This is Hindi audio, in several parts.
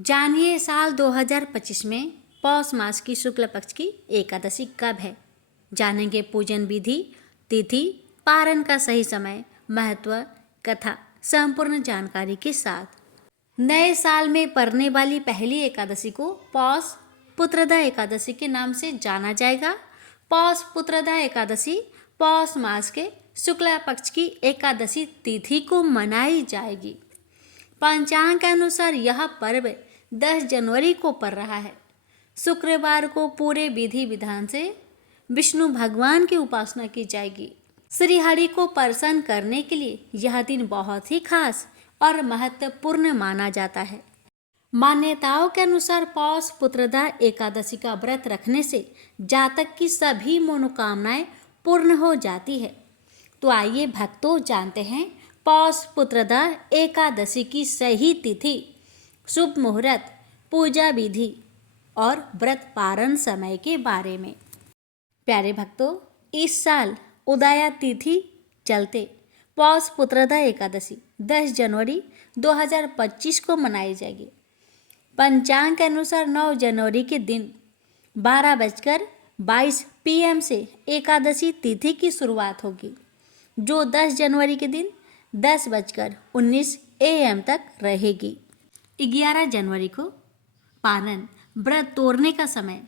जानिए साल 2025 में पौष मास की शुक्ल पक्ष की एकादशी कब है। जानेंगे पूजन विधि, तिथि, पारण का सही समय, महत्व, कथा, संपूर्ण जानकारी के साथ। नए साल में पड़ने वाली पहली एकादशी को पौष पुत्रदा एकादशी के नाम से जाना जाएगा। पौष पुत्रदा एकादशी पौष मास के शुक्ला पक्ष की एकादशी तिथि को मनाई जाएगी। पंचांग के अनुसार यह पर्व 10 जनवरी को पड़ रहा है। शुक्रवार को पूरे विधि विधान से विष्णु भगवान की उपासना की जाएगी। श्री हरि को प्रसन्न करने के लिए यह दिन बहुत ही खास और महत्वपूर्ण माना जाता है। मान्यताओं के अनुसार पौष पुत्रदा एकादशी का व्रत रखने से जातक की सभी मनोकामनाएं पूर्ण हो जाती है। तो आइए भक्तों जानते हैं पौष पुत्रदा एकादशी की सही तिथि, शुभ मुहूर्त, पूजा विधि और व्रत पारण समय के बारे में। प्यारे भक्तों, इस साल उदया तिथि चलते पौष पुत्रदा एकादशी 10 जनवरी 2025 को मनाई जाएगी। पंचांग के अनुसार 9 जनवरी के दिन 12:22 PM से एकादशी तिथि की शुरुआत होगी, जो 10 जनवरी के दिन 10:19 AM तक रहेगी। 11 जनवरी को पारण व्रत तोड़ने का समय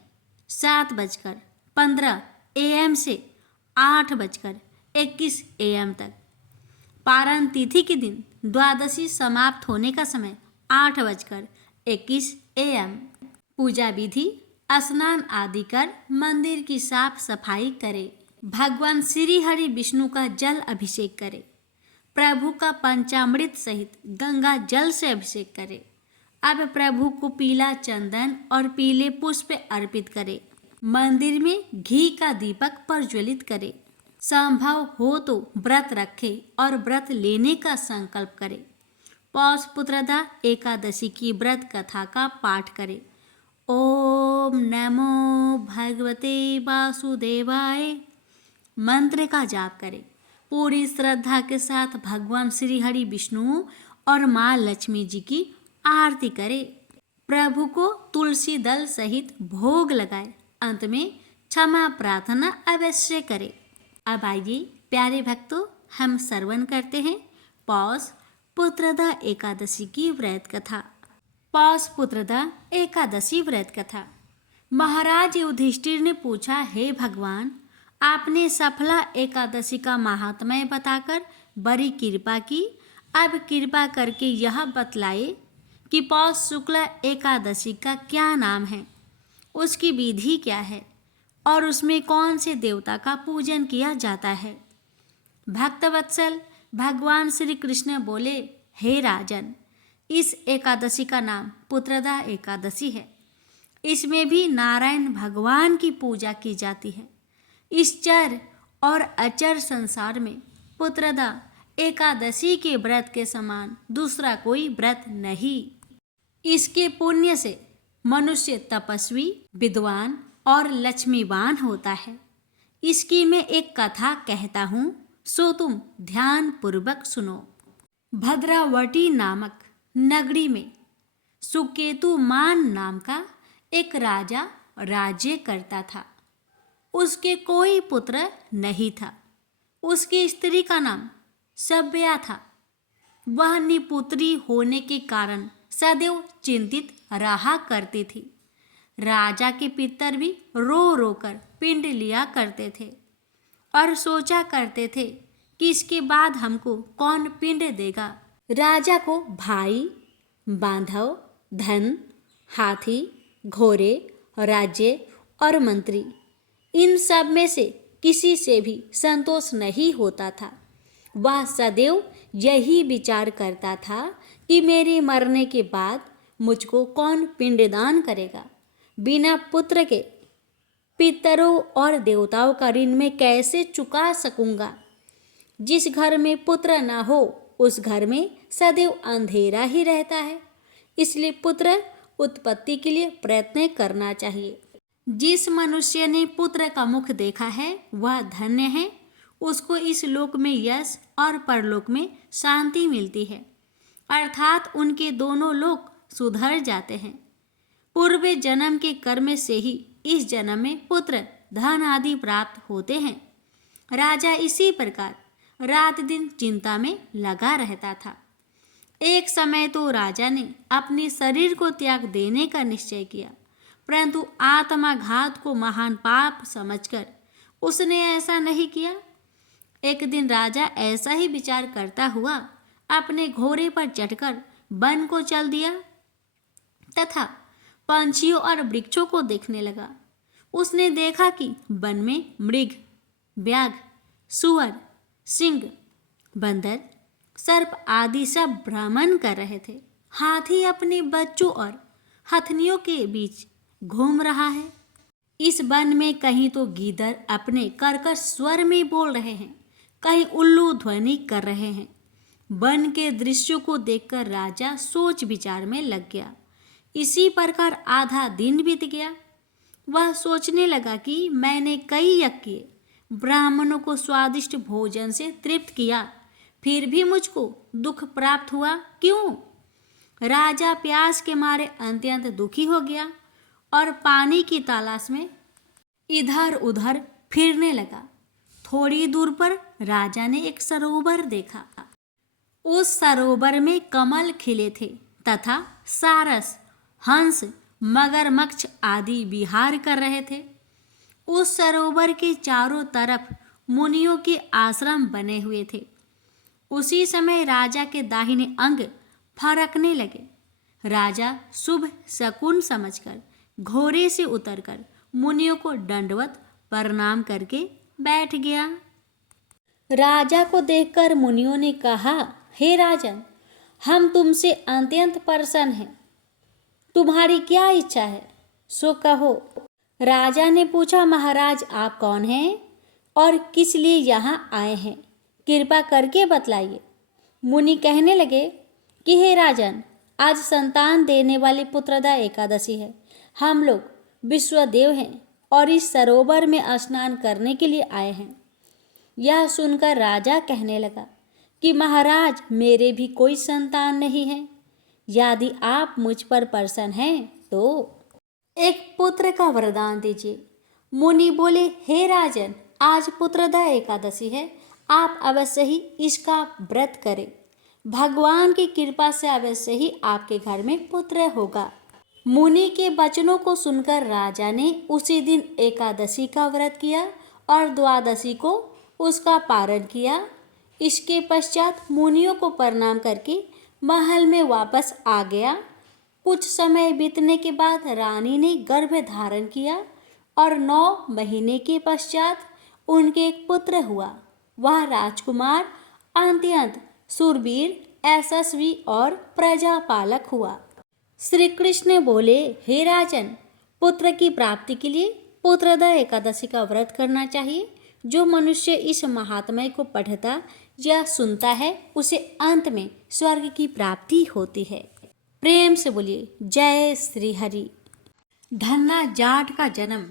7:15 AM से 8:21 AM तक। पारण तिथि के दिन द्वादशी समाप्त होने का समय 8:21 AM। पूजा विधि, स्नान आदि कर मंदिर की साफ सफाई करें। भगवान श्री हरि विष्णु का जल अभिषेक करें। प्रभु का पंचामृत सहित गंगा जल से अभिषेक करें। अब प्रभु को पीला चंदन और पीले पुष्प अर्पित करें। मंदिर में घी का दीपक प्रज्वलित करें। संभव हो तो व्रत रखें और व्रत लेने का संकल्प करें। पौष पुत्रदा एकादशी की व्रत कथा का पाठ करें। ओम नमो भगवते वासुदेवाय मंत्र का जाप करें। पूरी श्रद्धा के साथ भगवान श्री हरि विष्णु और माँ लक्ष्मी जी की आरती करें। प्रभु को तुलसी दल सहित भोग लगाए। अंत में क्षमा प्रार्थना अवश्य करें। अब आइए प्यारे भक्तों, हम श्रवण करते हैं पौष पुत्रदा एकादशी की व्रत कथा। पौष पुत्रदा एकादशी व्रत कथा। महाराज युधिष्ठिर ने पूछा, हे भगवान, आपने सफला एकादशी का महात्म्य बताकर बड़ी कृपा की। अब कृपा करके यह बतलाए कि पौष शुक्ला एकादशी का क्या नाम है, उसकी विधि क्या है और उसमें कौन से देवता का पूजन किया जाता है। भक्तवत्सल भगवान श्री कृष्ण बोले, हे राजन, इस एकादशी का नाम पुत्रदा एकादशी है। इसमें भी नारायण भगवान की पूजा की जाती है। इस चर और अचर संसार में पुत्रदा एकादशी के व्रत के समान दूसरा कोई व्रत नहीं। इसके पुण्य से मनुष्य तपस्वी, विद्वान और लक्ष्मीवान होता है। इसकी मैं एक कथा कहता हूँ, सो तुम ध्यान पूर्वक सुनो। भद्रावती नामक नगरी में सुकेतुमान नाम का एक राजा राज्य करता था। उसके कोई पुत्र नहीं था। उसकी स्त्री का नाम सभ्या था। वह निपुत्री होने के कारण सदैव चिंतित रहा करती थी। राजा के पितर भी रो रो कर पिंड लिया करते थे और सोचा करते थे कि इसके बाद हमको कौन पिंड देगा। राजा को भाई, बांधव, धन, हाथी, घोड़े, राज्य और मंत्री, इन सब में से किसी से भी संतोष नहीं होता था। वह सदैव यही विचार करता था कि मेरे मरने के बाद मुझको कौन पिंडदान करेगा। बिना पुत्र के पितरों और देवताओं का ऋण मैं कैसे चुका सकूंगा। जिस घर में पुत्र न हो उस घर में सदैव अंधेरा ही रहता है। इसलिए पुत्र उत्पत्ति के लिए प्रयत्न करना चाहिए। जिस मनुष्य ने पुत्र का मुख देखा है वह धन्य है। उसको इस लोक में यश और परलोक में शांति मिलती है, अर्थात उनके दोनों लोक सुधर जाते हैं। पूर्व जन्म के कर्म से ही इस जन्म में पुत्र धन आदि प्राप्त होते हैं। राजा इसी प्रकार रात दिन चिंता में लगा रहता था। एक समय तो राजा ने अपने शरीर को त्याग देने का निश्चय किया, परंतु आत्माघात को महान पाप समझकर उसने ऐसा नहीं किया। एक दिन राजा ऐसा ही विचार करता हुआ अपने घोड़े पर चढ़कर वन को चल दिया तथा पंछियों और वृक्षों को देखने लगा। उसने देखा कि वन में मृग, व्याघ, सुअर, सिंह, बंदर, सर्प आदि सब भ्रमण कर रहे थे। हाथी अपने बच्चों और हथनियों के बीच घूम रहा है। इस वन में कहीं तो गीदड़ अपने कर्कश स्वर में बोल रहे हैं, कहीं उल्लू ध्वनि कर रहे हैं। वन के दृश्यों को देखकर राजा सोच विचार में लग गया। इसी प्रकार आधा दिन बीत गया। वह सोचने लगा कि मैंने कई यज्ञ किए, ब्राह्मणों को स्वादिष्ट भोजन से तृप्त किया, फिर भी मुझको दुख प्राप्त हुआ क्यों? राजा प्यास के मारे अत्यंत दुखी हो गया और पानी की तलाश में इधर उधर फिरने लगा। थोड़ी दूर पर राजा ने एक सरोवर देखा। उस सरोवर में कमल खिले थे तथा सारस, हंस, मगरमच्छ आदि विहार कर रहे थे। उस सरोवर के चारों तरफ मुनियों के आश्रम बने हुए थे। उसी समय राजा के दाहिने अंग फरकने लगे। राजा शुभ शकुन समझकर घोड़े से उतरकर मुनियों को दंडवत प्रणाम करके बैठ गया। राजा को देखकर मुनियों ने कहा, हे राजन, हम तुमसे अत्यंत प्रसन्न हैं। तुम्हारी क्या इच्छा है, सो कहो। राजा ने पूछा, महाराज आप कौन हैं और किस लिए यहाँ आए हैं, कृपा करके बतलाइए। मुनि कहने लगे कि हे राजन, आज संतान देने वाली पुत्रदा एकादशी है। हम लोग विश्वदेव हैं और इस सरोवर में स्नान करने के लिए आए हैं। यह सुनकर राजा कहने लगा कि महाराज मेरे भी कोई संतान नहीं है। यदि आप मुझ पर प्रसन्न हैं तो एक पुत्र का वरदान दीजिए। मुनि बोले, हे राजन, आज पुत्रदा एकादशी है, आप अवश्य ही इसका व्रत करें। भगवान की कृपा से अवश्य ही आपके घर में पुत्र होगा। मुनि के वचनों को सुनकर राजा ने उसी दिन एकादशी का व्रत किया और द्वादशी को उसका पारण किया। इसके पश्चात मुनियों को प्रणाम करके महल में वापस आ गया। कुछ समय बीतने के बाद रानी ने गर्भ धारण किया और 9 महीने के पश्चात उनके एक पुत्र हुआ। वह राजकुमार अत्यंत शूरवीर, यशस्वी और प्रजापालक हुआ। श्री कृष्ण बोले, हे राजन, पुत्र की प्राप्ति के लिए पुत्रदा एकादशी का व्रत करना चाहिए। जो मनुष्य इस महात्म्य को पढ़ता या सुनता है उसे अंत में स्वर्ग की प्राप्ति होती है। प्रेम से बोलिए जय श्री हरि। धन्ना जाट का जन्म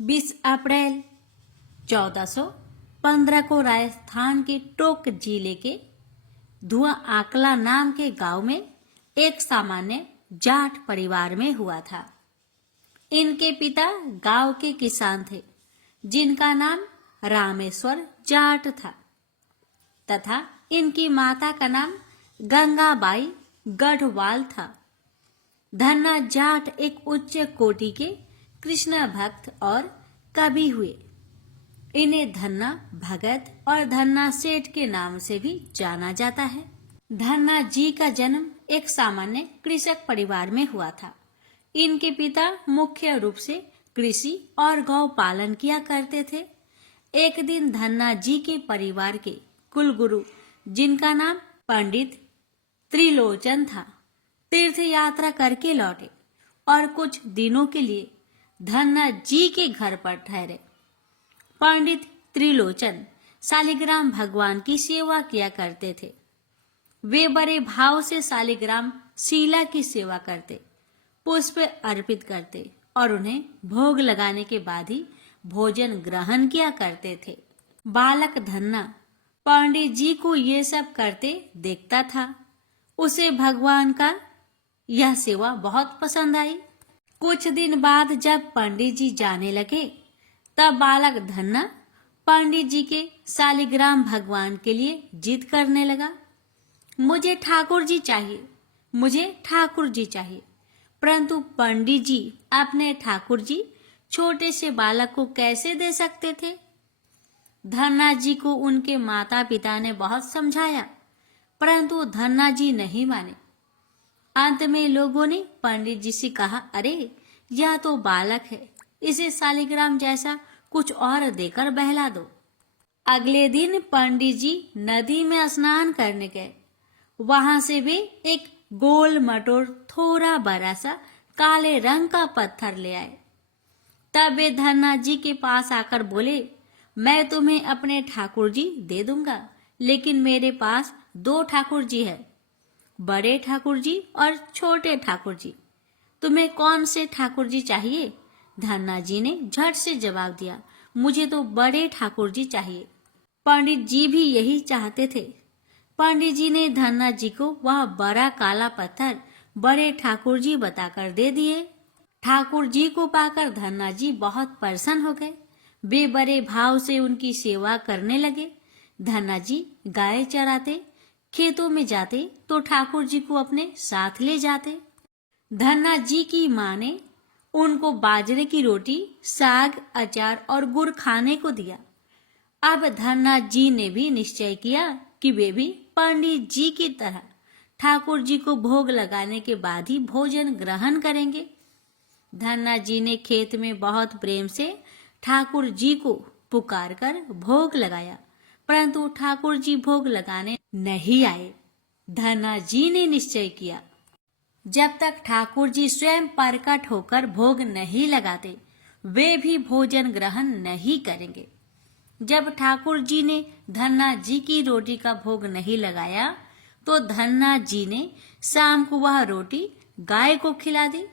20 अप्रैल 1415 को राजस्थान के टोंक जिले के धुआं आकला नाम के गांव में एक सामान्य जाट परिवार में हुआ था। इनके पिता गांव के किसान थे जिनका नाम रामेश्वर जाट था तथा इनकी माता का नाम गंगाबाई गढ़वाल था। धन्ना जाट एक उच्च कोटि के कृष्ण भक्त और कवि हुए। इन्हें धन्ना भगत और धन्ना सेठ के नाम से भी जाना जाता है। धन्ना जी का जन्म एक सामान्य कृषक परिवार में हुआ था। इनके पिता मुख्य रूप से कृषि और गौ पालन किया करते थे। एक दिन धन्ना जी के परिवार के कुलगुरु, जिनका नाम पंडित त्रिलोचन था, तीर्थ यात्रा करके लौटे और कुछ दिनों के लिए धन्ना जी के घर पर ठहरे। पंडित त्रिलोचन शालिग्राम भगवान की सेवा किया करते थे। वे बड़े भाव से शालिग्राम शीला की सेवा करते, पुष्प अर्पित करते और उन्हें भोग लगाने के बाद ही भोजन ग्रहण किया करते थे। बालक धन्ना पंडित जी को ये सब करते देखता था। उसे भगवान का यह सेवा बहुत पसंद आई। कुछ दिन बाद जब पंडित जी जाने लगे तब बालक धन्ना पंडित जी के शालिग्राम भगवान के लिए जिद करने लगा, मुझे ठाकुर जी चाहिए, मुझे ठाकुर जी चाहिए। परंतु पंडित जी अपने ठाकुर जी छोटे से बालक को कैसे दे सकते थे। धन्ना जी को उनके माता पिता ने बहुत समझाया, परंतु धन्ना जी नहीं माने। अंत में लोगों ने पंडित जी से कहा, अरे यह तो बालक है, इसे शालिग्राम जैसा कुछ और देकर बहला दो। अगले दिन पंडित जी नदी में स्नान करने गए। वहां से वे एक गोल मटोर थोड़ा बड़ा सा काले रंग का पत्थर ले आए। तब वे धन्ना जी के पास आकर बोले, मैं तुम्हें अपने ठाकुर जी दे दूंगा, लेकिन मेरे पास 2 ठाकुर जी है, बड़े ठाकुर जी और छोटे ठाकुर जी। तुम्हें कौन से ठाकुर जी चाहिए? धन्ना जी ने झट से जवाब दिया, मुझे तो बड़े ठाकुर जी चाहिए। पंडित जी भी यही चाहते थे। पंडित जी ने धन्ना जी को वह बड़ा काला पत्थर बड़े ठाकुर जी बताकर दे दिए। ठाकुर जी को पाकर धन्ना जी बहुत प्रसन्न हो गए। वे बड़े भाव से उनकी सेवा करने लगे। धन्ना जी गाय चराते, खेतों में जाते तो ठाकुर जी को अपने साथ ले जाते। धन्ना जी की माँ ने उनको बाजरे की रोटी, साग, अचार और गुड़ खाने को दिया। अब धन्ना जी ने भी निश्चय किया कि वे भी पंडित जी की तरह ठाकुर जी को भोग लगाने के बाद ही भोजन ग्रहण करेंगे। धन्ना जी ने खेत में बहुत प्रेम से ठाकुर जी को पुकारकर भोग लगाया, परंतु ठाकुर जी भोग लगाने नहीं आए। धन्ना जी ने निश्चय किया, जब तक ठाकुर जी स्वयं प्रकट होकर भोग नहीं लगाते, वे भी भोजन ग्रहण नहीं करेंगे। जब ठाकुर जी ने धन्ना जी की रोटी का भोग नहीं लगाया, तो धन्ना जी ने शाम को वह रोटी गाय को खिला दी।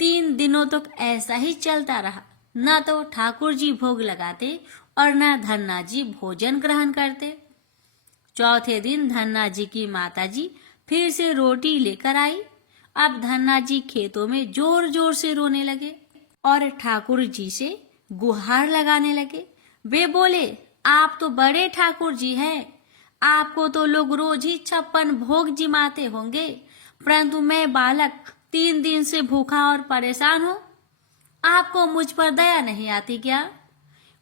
3 दिनों तक ऐसा ही चलता रहा। न तो ठाकुर जी भोग लगाते और न धन्ना जी भोजन ग्रहण करते। चौथे दिन धन्ना जी की माताजी फिर से रोटी लेकर आई। अब धन्ना जी खेतों में जोर जोर से रोने लगे और ठाकुर जी से गुहार लगाने लगे। वे बोले, आप तो बड़े ठाकुर जी हैं, आपको तो लोग रोज ही 56 भोग जिमाते होंगे, परंतु मैं बालक 3 दिन से भूखा और परेशान हूँ। आपको मुझ पर दया नहीं आती क्या?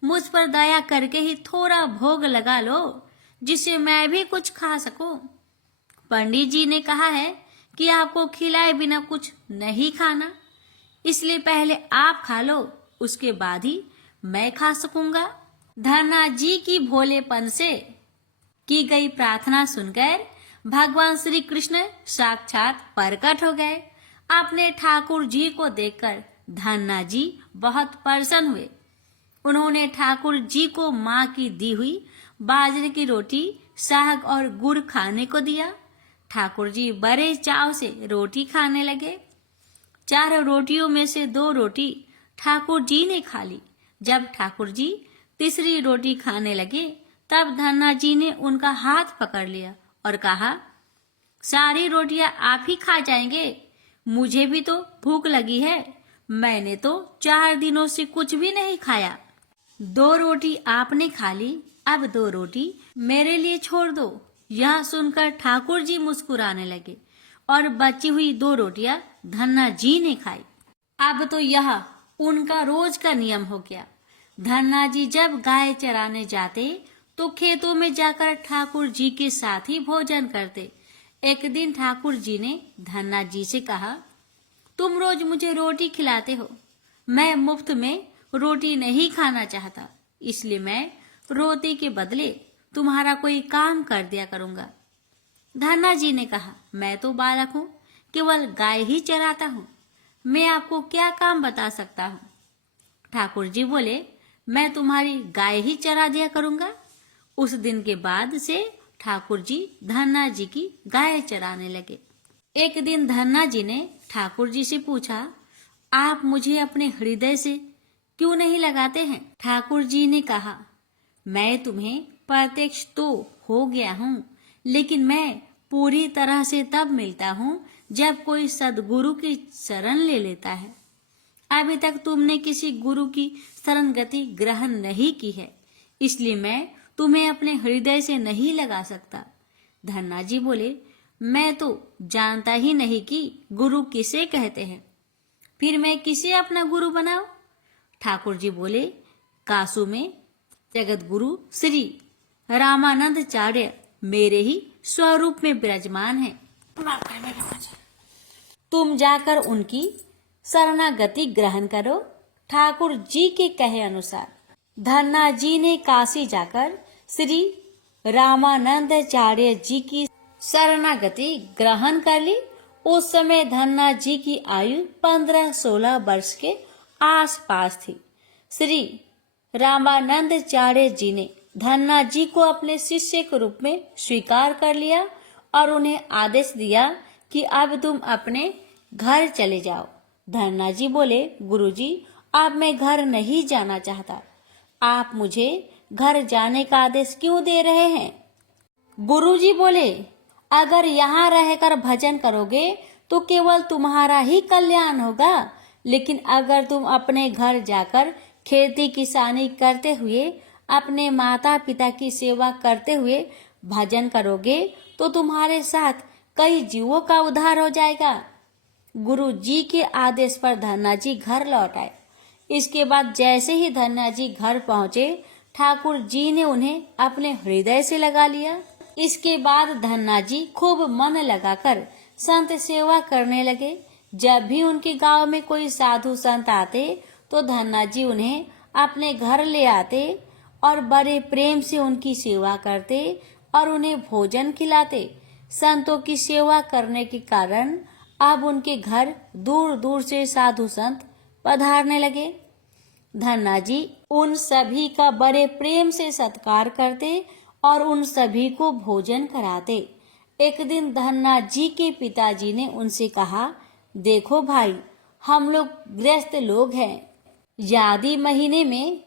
मुझ पर दया करके ही थोड़ा भोग लगा लो, जिससे मैं भी कुछ खा सकूं। पंडित जी ने कहा है कि आपको खिलाए बिना कुछ नहीं खाना, इसलिए पहले आप खा लो, उसके बाद ही मैं खा सकूंगा। धन्ना जी की भोलेपन से की गई प्रार्थना सुनकर भगवान श्री कृष्ण साक्षात प्रकट हो गए। अपने ठाकुर जी को देखकर धन्ना जी बहुत प्रसन्न हुए। उन्होंने ठाकुर जी को माँ की दी हुई बाजरे की रोटी, साग और गुड़ खाने को दिया। ठाकुर जी बड़े चाव से रोटी खाने लगे। 4 रोटियों में से 2 रोटी ठाकुर जी ने खा ली। जब ठाकुर जी तीसरी रोटी खाने लगे, तब धन्ना जी ने उनका हाथ पकड़ लिया और कहा, सारी रोटियां आप ही खा जाएंगे, मुझे भी तो भूख लगी है, मैंने तो 4 दिनों से कुछ भी नहीं खाया। 2 रोटी आपने खा ली, अब 2 रोटी मेरे लिए छोड़ दो। यह सुनकर ठाकुर जी मुस्कुराने लगे और बची हुई 2 रोटियां धन्ना जी ने खाई। अब तो यह उनका रोज का नियम हो गया। धन्ना जी जब गाय चराने जाते तो खेतों में जाकर ठाकुर जी के साथ ही भोजन करते। एक दिन ठाकुर जी ने धन्ना जी से कहा, तुम रोज मुझे रोटी खिलाते हो, मैं मुफ्त में रोटी नहीं खाना चाहता, इसलिए मैं रोटी के बदले तुम्हारा कोई काम कर दिया करूंगा। धन्ना जी ने कहा, मैं तो बालक हूँ, केवल गाय ही चराता हूँ, मैं आपको क्या काम बता सकता हूँ। ठाकुर जी बोले, मैं तुम्हारी गाय ही चरा दिया करूंगा। उस दिन के बाद से ठाकुर जी धन्ना जी की गाय चराने लगे। एक दिन धन्ना जी ने ठाकुर जी से पूछा, आप मुझे अपने हृदय से क्यों नहीं लगाते हैं? ठाकुर जी ने कहा, मैं तुम्हें प्रत्यक्ष तो हो गया हूँ, लेकिन मैं पूरी तरह से तब मिलता हूँ जब कोई सद्गुरु की शरण ले लेता है। अभी तक तुमने किसी गुरु की शरण गति ग्रहण नहीं की है, इसलिए मैं तुम्हें अपने हृदय से नहीं लगा सकता। धन्ना जी बोले, मैं तो जानता ही नहीं कि गुरु किसे कहते हैं, फिर मैं किसे अपना गुरु बनाऊं? ठाकुर जी बोले, कासू में जगत गुरु श्री रामानंदाचार्य मेरे ही स्वरूप में विराजमान है। तुम जाकर उनकी शरणागति ग्रहण करो। ठाकुर जी के कहे अनुसार धन्ना जी ने काशी जाकर श्री रामानंदाचार्य जी की शरणागति ग्रहण कर ली। उस समय धन्ना जी की आयु 15-16 वर्ष के आसपास थी। श्री रामानंदाचार्य जी ने धन्ना जी को अपने शिष्य के रूप में स्वीकार कर लिया और उन्हें आदेश दिया कि अब तुम अपने घर चले जाओ। धन्ना जी बोले, गुरुजी, अब मैं घर नहीं जाना चाहता। आप मुझे घर जाने का आदेश क्यों दे रहे हैं? गुरुजी बोले, अगर यहाँ रहकर भजन करोगे तो केवल तुम्हारा ही कल्याण होगा, लेकिन अगर तुम अपने घर जाकर खेती किसानी करते हुए अपने माता पिता की सेवा करते हुए भजन करोगे तो तुम्हारे साथ कई जीवों का उद्धार हो जाएगा। गुरु जी के आदेश पर धन्ना जी घर लौट आए। इसके बाद जैसे ही धन्ना जी घर पहुंचे, ठाकुर जी ने उन्हें अपने हृदय से लगा लिया। इसके बाद धन्ना जी खूब मन लगाकर संत सेवा करने लगे। जब भी उनके गांव में कोई साधु संत आते तो धन्ना जी उन्हें अपने घर ले आते और बड़े प्रेम से उनकी सेवा करते और उन्हें भोजन खिलाते। संतों की सेवा करने के कारण अब उनके घर दूर दूर से साधु संत पधारने लगे। धन्ना जी उन सभी का बड़े प्रेम से सत्कार करते और उन सभी को भोजन कराते। एक दिन धन्ना जी के पिताजी ने उनसे कहा, देखो भाई, हम लोग गृहस्थ लोग हैं। यदि महीने में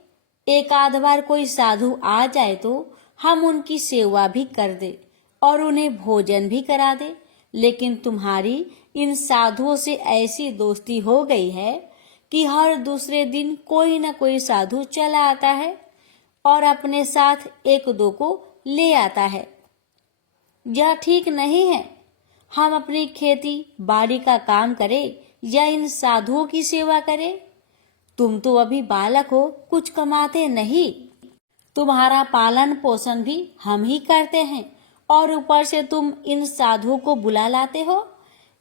एक आध बार कोई साधु आ जाए तो हम उनकी सेवा भी कर दे और उन्हें भोजन भी करा दे, लेकिन तुम्हारी इन साधुओं से ऐसी दोस्ती हो गई है कि हर दूसरे दिन कोई न कोई साधु चला आता है और अपने साथ एक दो को ले आता है। यह ठीक नहीं है। हम अपनी खेती बाड़ी का काम करें या इन साधुओं की सेवा करें। तुम तो अभी बालक हो, कुछ कमाते नहीं। तुम्हारा पालन पोषण भी हम ही करते हैं और ऊपर से तुम इन साधुओं को बुला लाते हो।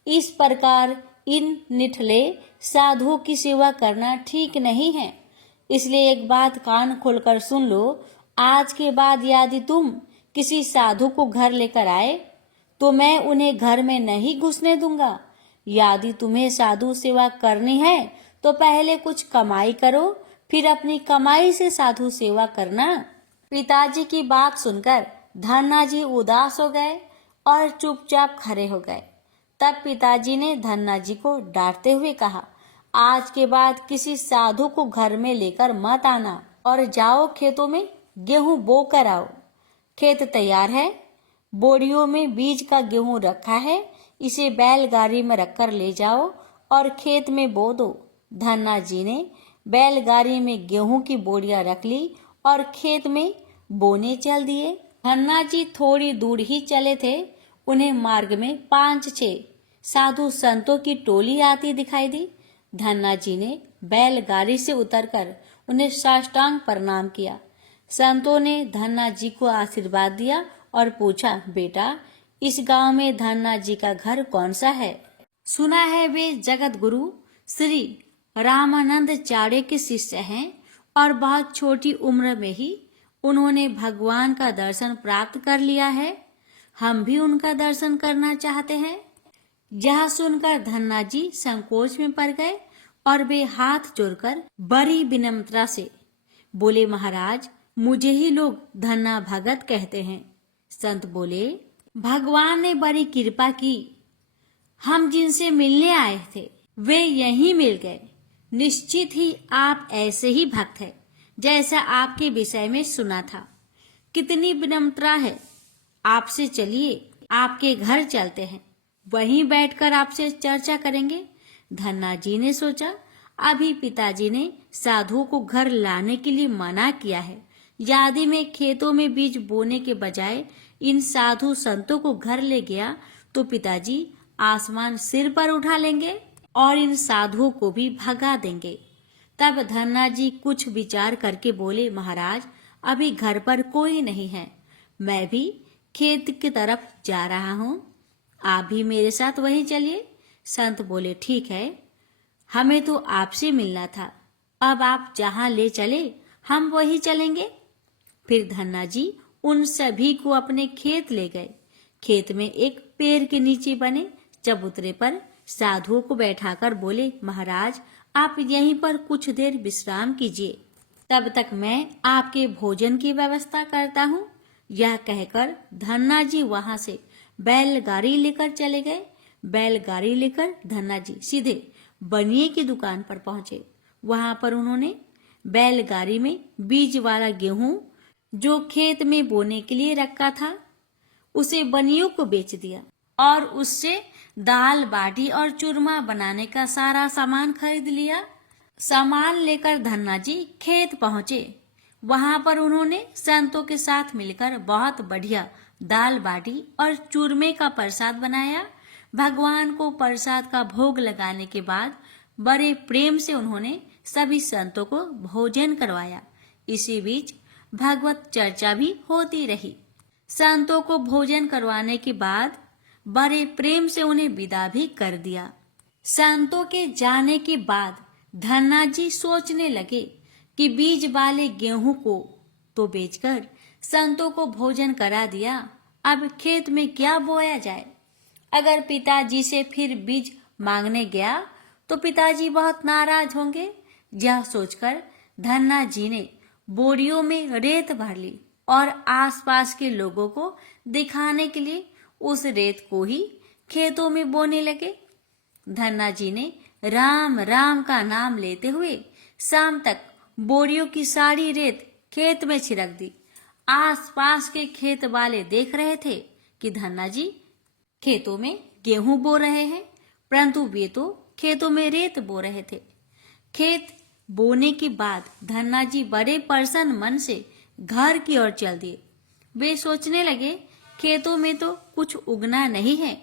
इस प्रकार इन निठले साधुओं की सेवा करना ठीक नहीं है। इसलिए एक बात कान खोलकर सुन लो, आज के बाद यदि तुम किसी साधु को घर लेकर आए तो मैं उन्हें घर में नहीं घुसने दूंगा। यदि तुम्हें साधु सेवा करनी है तो पहले कुछ कमाई करो, फिर अपनी कमाई से साधु सेवा करना। पिताजी की बात सुनकर धन्ना जी उदास हो गए और चुपचाप खड़े हो गए। तब पिताजी ने धन्ना जी को डांटते हुए कहा, आज के बाद किसी साधु को घर में लेकर मत आना और जाओ खेतों में गेहूं बो कर आओ। खेत तैयार है, बोरियों में बीज का गेहूं रखा है, इसे बैलगाड़ी में रखकर ले जाओ और खेत में बो दो। धन्ना जी ने बैलगाड़ी में गेहूं की बोरियां रख ली और खेत में बोने चल दिए। धन्ना जी थोड़ी दूर ही चले थे, उन्हें मार्ग में 5-6 साधु संतों की टोली आती दिखाई दी। धन्ना जी ने बैलगाड़ी से उतरकर उन्हें साष्टांग प्रणाम किया। संतों ने धन्ना जी को आशीर्वाद दिया और पूछा, बेटा, इस गांव में धन्ना जी का घर कौन सा है? सुना है वे जगत गुरु श्री रामानंदाचार्य के शिष्य हैं और बहुत छोटी उम्र में ही उन्होंने भगवान का दर्शन प्राप्त कर लिया है। हम भी उनका दर्शन करना चाहते हैं। यह सुनकर धन्ना जी संकोच में पड़ गए और वे हाथ जोड़कर बड़ी विनम्रता से बोले, महाराज, मुझे ही लोग धन्ना भगत कहते हैं। संत बोले, भगवान ने बड़ी कृपा की। हम जिनसे मिलने आए थे वे यहीं मिल गए। निश्चित ही आप ऐसे ही भक्त हैं जैसा आपके विषय में सुना था। कितनी विनम्रता है। आपसे चलिए, आपके घर चलते हैं। वहीं बैठकर आपसे चर्चा करेंगे। धन्ना जी ने सोचा, अभी पिताजी ने साधुओं को घर लाने के लिए मना किया है, यदि मैं खेतों में बीज बोने के बजाय इन साधु संतों को घर ले गया तो पिताजी आसमान सिर पर उठा लेंगे और इन साधुओं को भी भगा देंगे। तब धन्ना जी कुछ विचार करके बोले, महाराज अभी घर पर कोई नहीं है, मैं भी खेत की तरफ जा रहा हूँ, आप भी मेरे साथ वहीं चलिए। संत बोले, ठीक है, हमें तो आपसे मिलना था, अब आप जहाँ ले चले हम वहीं चलेंगे। फिर धन्ना जी उन सभी को अपने खेत ले गए। खेत में एक पेड़ के नीचे बने चबूतरे पर साधुओं को बैठाकर बोले, महाराज आप यहीं पर कुछ देर विश्राम कीजिए, तब तक मैं आपके भोजन की व्यवस्था करता हूँ। यह कहकर धन्ना जी वहां से बैलगाड़ी लेकर चले गए। बैलगाड़ी लेकर धन्ना जी सीधे बनिए की दुकान पर पहुंचे। वहां पर उन्होंने बैलगाड़ी में बीज वाला गेहूं जो खेत में बोने के लिए रखा था उसे बनियों को बेच दिया और उससे दाल बाटी और चूरमा बनाने का सारा सामान खरीद लिया। सामान लेकर धन्ना जी खेत पहुंचे। वहां पर उन्होंने संतों के साथ मिलकर बहुत बढ़िया दाल बाटी और चूरमे का प्रसाद बनाया। भगवान को प्रसाद का भोग लगाने के बाद बड़े प्रेम से उन्होंने सभी संतों को भोजन करवाया। इसी बीच भगवत चर्चा भी होती रही। संतों को भोजन करवाने के बाद बड़े प्रेम से उन्हें विदा भी कर दिया। संतों के जाने के बाद धन्ना जी सोचने लगे कि बीज वाले गेहूं को तो बेचकर संतों को भोजन करा दिया, अब खेत में क्या बोया जाए। अगर पिताजी से फिर बीज मांगने गया तो पिताजी बहुत नाराज होंगे। यह सोचकर धन्ना जी ने बोरियों में रेत भर ली और आसपास के लोगों को दिखाने के लिए उस रेत को ही खेतों में बोने लगे। धन्ना जी ने राम राम का नाम लेते हुए शाम तक बोरियों की सारी रेत खेत में छिड़क दी। आसपास के खेत वाले देख रहे थे कि धन्ना जी खेतों में गेहूं बो रहे हैं, परंतु वे तो खेतों में रेत बो रहे थे। खेत बोने के बाद धन्ना जी बड़े प्रसन्न मन से घर की ओर चल दिए। वे सोचने लगे, खेतों में तो कुछ उगना नहीं है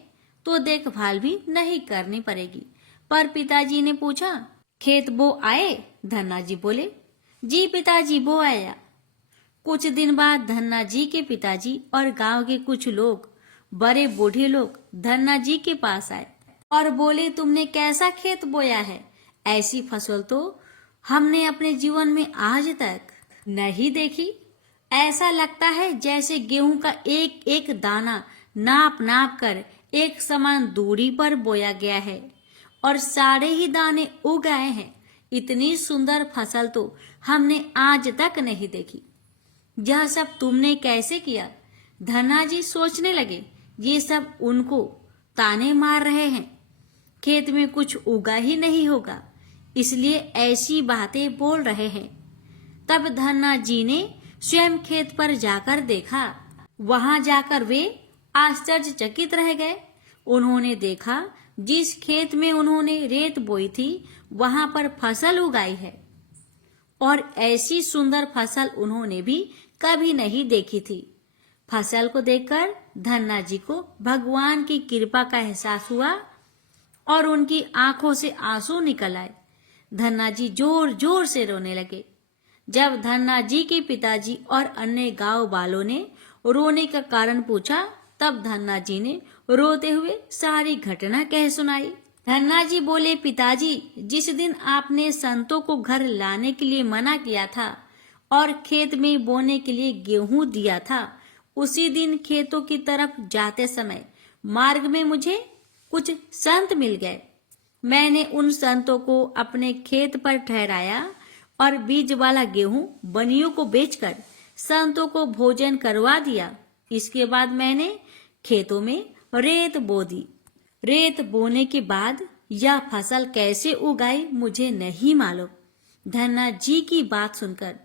तो देखभाल भी नहीं करनी पड़ेगी। पर पिताजी ने पूछा, खेत बो आए? धन्ना जी बोले, जी पिताजी बो आया। कुछ दिन बाद धन्ना जी के पिताजी और गांव के कुछ लोग, बड़े बूढ़े लोग धन्ना जी के पास आए और बोले, तुमने कैसा खेत बोया है? ऐसी फसल तो हमने अपने जीवन में आज तक नहीं देखी। ऐसा लगता है जैसे गेहूं का एक एक दाना नाप नाप कर एक समान दूरी पर बोया गया है और सारे ही दाने उग आए हैं। इतनी सुंदर फसल तो हमने आज तक नहीं देखी। यह सब तुमने कैसे किया? धन्ना जी सोचने लगे, ये सब उनको ताने मार रहे हैं, खेत में कुछ उगा ही नहीं होगा, इसलिए ऐसी बातें बोल रहे हैं। तब धन्ना जी ने स्वयं खेत पर जाकर देखा। वहां जाकर वे आश्चर्यचकित रह गए। उन्होंने देखा जिस खेत में उन्होंने रेत बोई थी वहां पर फसल उगाई है और ऐसी सुंदर फसल उन्होंने भी कभी नहीं देखी थी। फसल को देखकर धन्ना जी को भगवान की कृपा का एहसास हुआ और उनकी आंखों से आंसू निकल आए। धन्ना जी जोर जोर से रोने लगे। जब धन्ना जी के पिताजी और अन्य गांव वालों ने रोने का कारण पूछा, तब धन्ना जी ने रोते हुए सारी घटना कह सुनाई। धन्ना जी बोले, पिताजी, जिस दिन आपने संतों को घर लाने के लिए मना किया था और खेत में बोने के लिए गेहूं दिया था, उसी दिन खेतों की तरफ जाते समय मार्ग में मुझे कुछ संत मिल गए। मैंने उन संतों को अपने खेत पर ठहराया और बीज वाला गेहूं बनियों को बेचकर संतों को भोजन करवा दिया। इसके बाद मैंने खेतों में रेत बो दी। रेत बोने के बाद यह फसल कैसे उगाई मुझे नहीं मालूम। धन्ना जी की बात सुनकर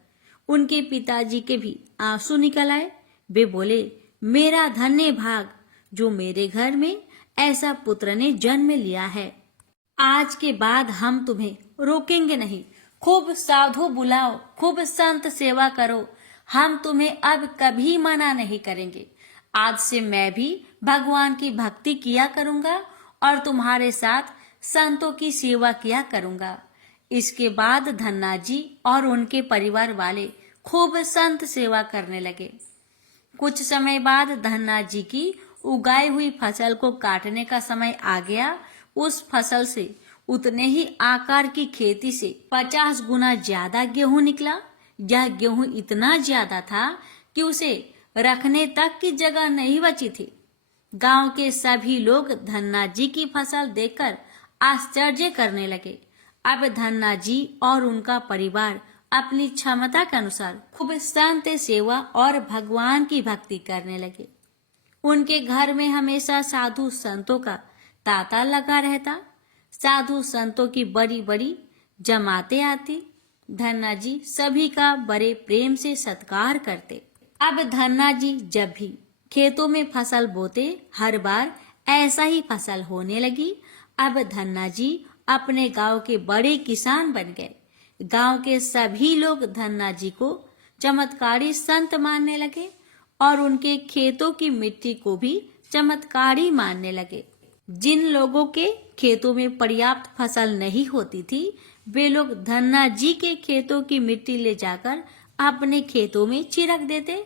उनके पिताजी के भी आंसू निकल आए। वे बोले, मेरा धन्य भाग जो मेरे घर में ऐसा पुत्र ने जन्म लिया है। आज के बाद हम तुम्हें रोकेंगे नहीं। खूब साधु बुलाओ, खूब संत सेवा करो, हम तुम्हें अब कभी मना नहीं करेंगे। आज से मैं भी भगवान की भक्ति किया करूंगा और तुम्हारे साथ संतों की सेवा किया करूंगा। इसके बाद धन्ना जी और उनके परिवार वाले खूब संत सेवा करने लगे। कुछ समय बाद धन्ना जी की उगाई हुई फसल को काटने का समय आ गया। उस फसल से उतने ही आकार की खेती से 50 गुना ज्यादा गेहूं निकला। यह गेहूं इतना ज्यादा था कि उसे रखने तक की जगह नहीं बची थी। गांव के सभी लोग धन्ना जी की फसल देखकर आश्चर्य करने लगे। अब धन्ना जी और उनका परिवार अपनी क्षमता के अनुसार खूब संत सेवा और भगवान की भक्ति करने लगे। उनके घर में हमेशा साधु संतों का तांता लगा रहता। साधु संतों की बड़ी बड़ी जमातें आती। धन्ना जी सभी का बड़े प्रेम से सत्कार करते। अब धन्ना जी जब भी खेतों में फसल बोते, हर बार ऐसा ही फसल होने लगी। अब धन्ना जी अपने गांव के बड़े किसान बन गए। गांव के सभी लोग धन्ना जी को चमत्कारी संत मानने लगे और उनके खेतों की मिट्टी को भी चमत्कारी मानने लगे। जिन लोगों के खेतों में पर्याप्त फसल नहीं होती थी, वे लोग धन्ना जी के खेतों की मिट्टी ले जाकर अपने खेतों में छिड़क देते।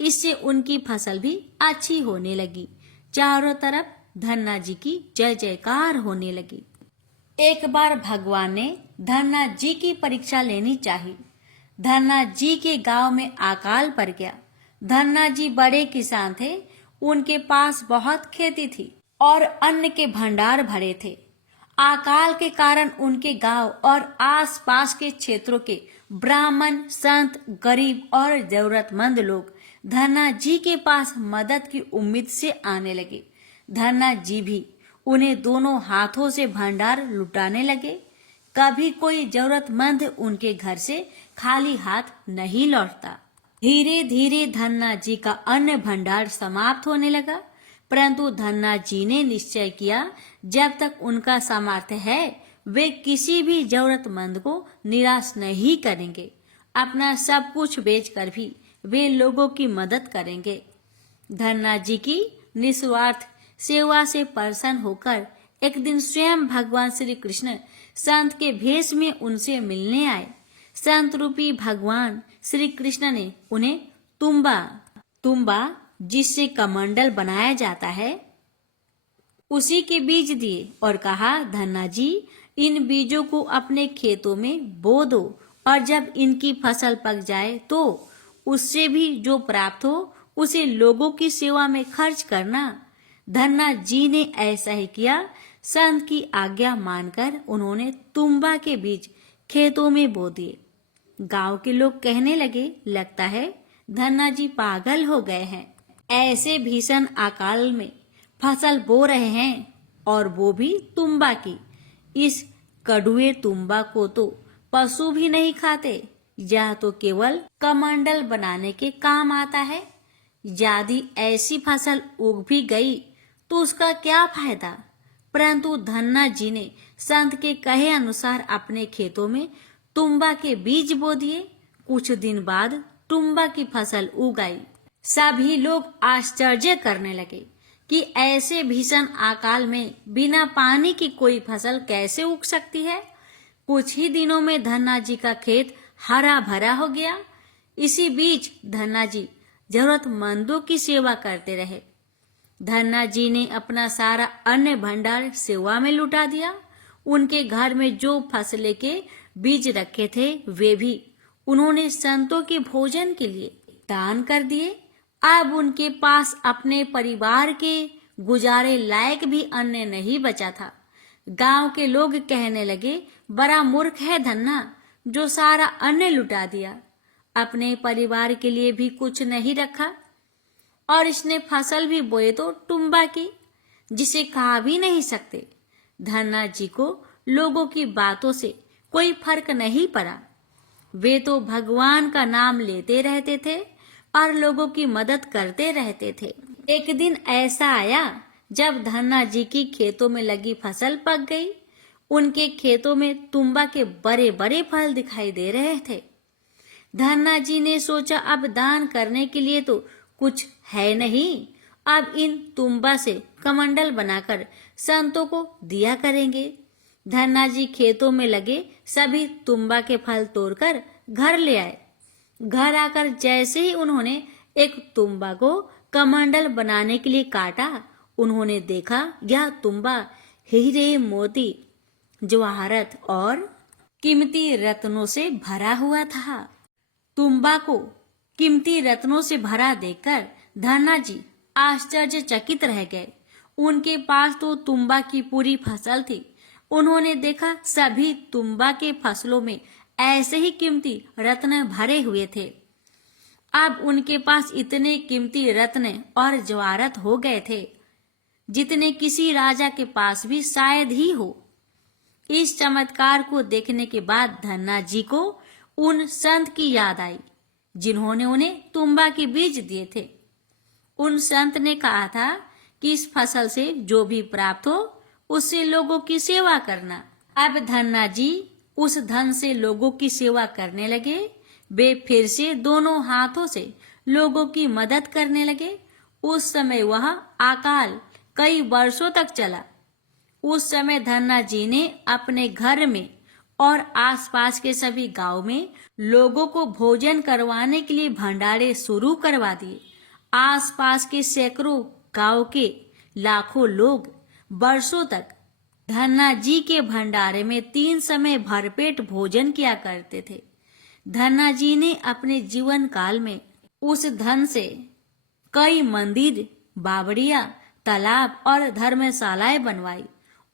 इससे उनकी फसल भी अच्छी होने लगी। चारों तरफ धन्ना जी की जय जयकार होने लगी। एक बार भगवान ने धन्ना जी की परीक्षा लेनी चाहिए। धन्ना जी के गांव में अकाल पड़ गया। धन्ना जी बड़े किसान थे। उनके पास बहुत खेती थी और अन्न के भंडार भरे थे। अकाल के कारण उनके गांव और आसपास के क्षेत्रों के ब्राह्मण, संत, गरीब और जरूरतमंद लोग धन्ना जी के पास मदद की उम्मीद से आने लगे। धन्ना जी भी उन्हें दोनों हाथों से भंडार लुटाने लगे। कभी कोई जरूरतमंद उनके घर से खाली हाथ नहीं लौटता। धीरे धीरे धन्ना जी का अन्न भंडार समाप्त होने लगा, परंतु धन्ना जी ने निश्चय किया जब तक उनका सामर्थ्य है वे किसी भी जरूरतमंद को निराश नहीं करेंगे। अपना सब कुछ बेचकर भी वे लोगों की मदद करेंगे। धन्ना जी की निस्वार्थ सेवा से प्रसन्न होकर एक दिन स्वयं भगवान श्री कृष्ण संत के भेष में उनसे मिलने आए। संत रूपी भगवान श्री कृष्ण ने उन्हें तुम्बा जिससे कमंडल बनाया जाता है उसी के बीज दिए और कहा, धन्ना जी इन बीजों को अपने खेतों में बो दो और जब इनकी फसल पक जाए तो उससे भी जो प्राप्त हो उसे लोगों की सेवा में खर्च करना। धन्ना जी ने ऐसा ही किया। संत की आज्ञा मानकर उन्होंने तुम्बा के बीज खेतों में बो दिए। गांव के लोग कहने लगे, लगता है धन्ना जी पागल हो गए हैं। ऐसे भीषण अकाल में फसल बो रहे हैं और वो भी तुम्बा की। इस कड़ुए तुम्बा को तो पशु भी नहीं खाते। यह तो केवल कमंडल बनाने के काम आता है। यदि ऐसी फसल उग भी गई तो उसका क्या फायदा। परंतु धन्ना जी ने संत के कहे अनुसार अपने खेतों में तुम्बा के बीज बो दिए। कुछ दिन बाद तुम्बा की फसल उग आई। सभी लोग आश्चर्य करने लगे कि ऐसे भीषण अकाल में बिना पानी की कोई फसल कैसे उग सकती है। कुछ ही दिनों में धन्ना जी का खेत हरा भरा हो गया। इसी बीच धन्ना जी जरूरतमंदों की सेवा करते रहे। धन्ना जी ने अपना सारा अन्न भंडार सेवा में लुटा दिया। उनके घर में जो फसलें के बीज रखे थे वे भी उन्होंने संतों के भोजन के लिए दान कर दिए। अब उनके पास अपने परिवार के गुजारे लायक भी अन्न नहीं बचा था। गांव के लोग कहने लगे, बड़ा मूर्ख है धन्ना जो सारा अन्न लुटा दिया। अपने परिवार के लिए भी कुछ नहीं रखा और इसने फसल भी बोए तो तुम्बा की, जिसे खा भी नहीं सकते। धन्ना जी को लोगों की बातों से कोई फर्क नहीं पड़ा। वे तो भगवान का नाम लेते रहते थे और लोगों की मदद करते रहते थे। एक दिन ऐसा आया जब धन्ना जी की खेतों में लगी फसल पक गई, उनके खेतों में तुम्बा के बड़े बड़े फल दिखाई दे रहे थे। धन्ना जी ने सोचा, अब दान करने के लिए तो कुछ है नहीं, अब इन तुम्बा से कमंडल बनाकर संतों को दिया करेंगे। धन्ना जी खेतों में लगे सभी तुम्बा के फल तोड़कर घर ले आए। घर आकर जैसे ही उन्होंने एक तुम्बा को कमंडल बनाने के लिए काटा, उन्होंने देखा यह तुम्बा हीरे, मोती, जवाहरत और कीमती रत्नों से भरा हुआ था। तुम्बा को कीमती रत्नों से भरा देखकर धन्ना जी आश्चर्यचकित रह गए। उनके पास तो तुम्बा की पूरी फसल थी। उन्होंने देखा सभी तुम्बा के फसलों में ऐसे ही कीमती रत्न भरे हुए थे। अब उनके पास इतने कीमती रत्न और जवाहरत हो गए थे जितने किसी राजा के पास भी शायद ही हो। इस चमत्कार को देखने के बाद धन्ना जी को उन संत की याद आई जिन्होंने उन्हें तुम्बा के बीज दिए थे। उन संत ने कहा था कि इस फसल से जो भी प्राप्त हो उससे लोगों की सेवा करना। अब धन्ना जी उस धन से लोगों की सेवा करने लगे। वे फिर से दोनों हाथों से लोगों की मदद करने लगे। उस समय वह अकाल कई वर्षों तक चला। उस समय धन्ना जी ने अपने घर में और आसपास के सभी गांव में लोगों को भोजन करवाने के लिए भंडारे शुरू करवा दिए। आसपास के सैकड़ों गांव के लाखों लोग वर्षों तक धन्ना जी के भंडारे में 3 समय भरपेट भोजन किया करते थे। धन्ना जी ने अपने जीवन काल में उस धन से कई मंदिर, बावड़ियां, तालाब और धर्मशालाएं बनवाई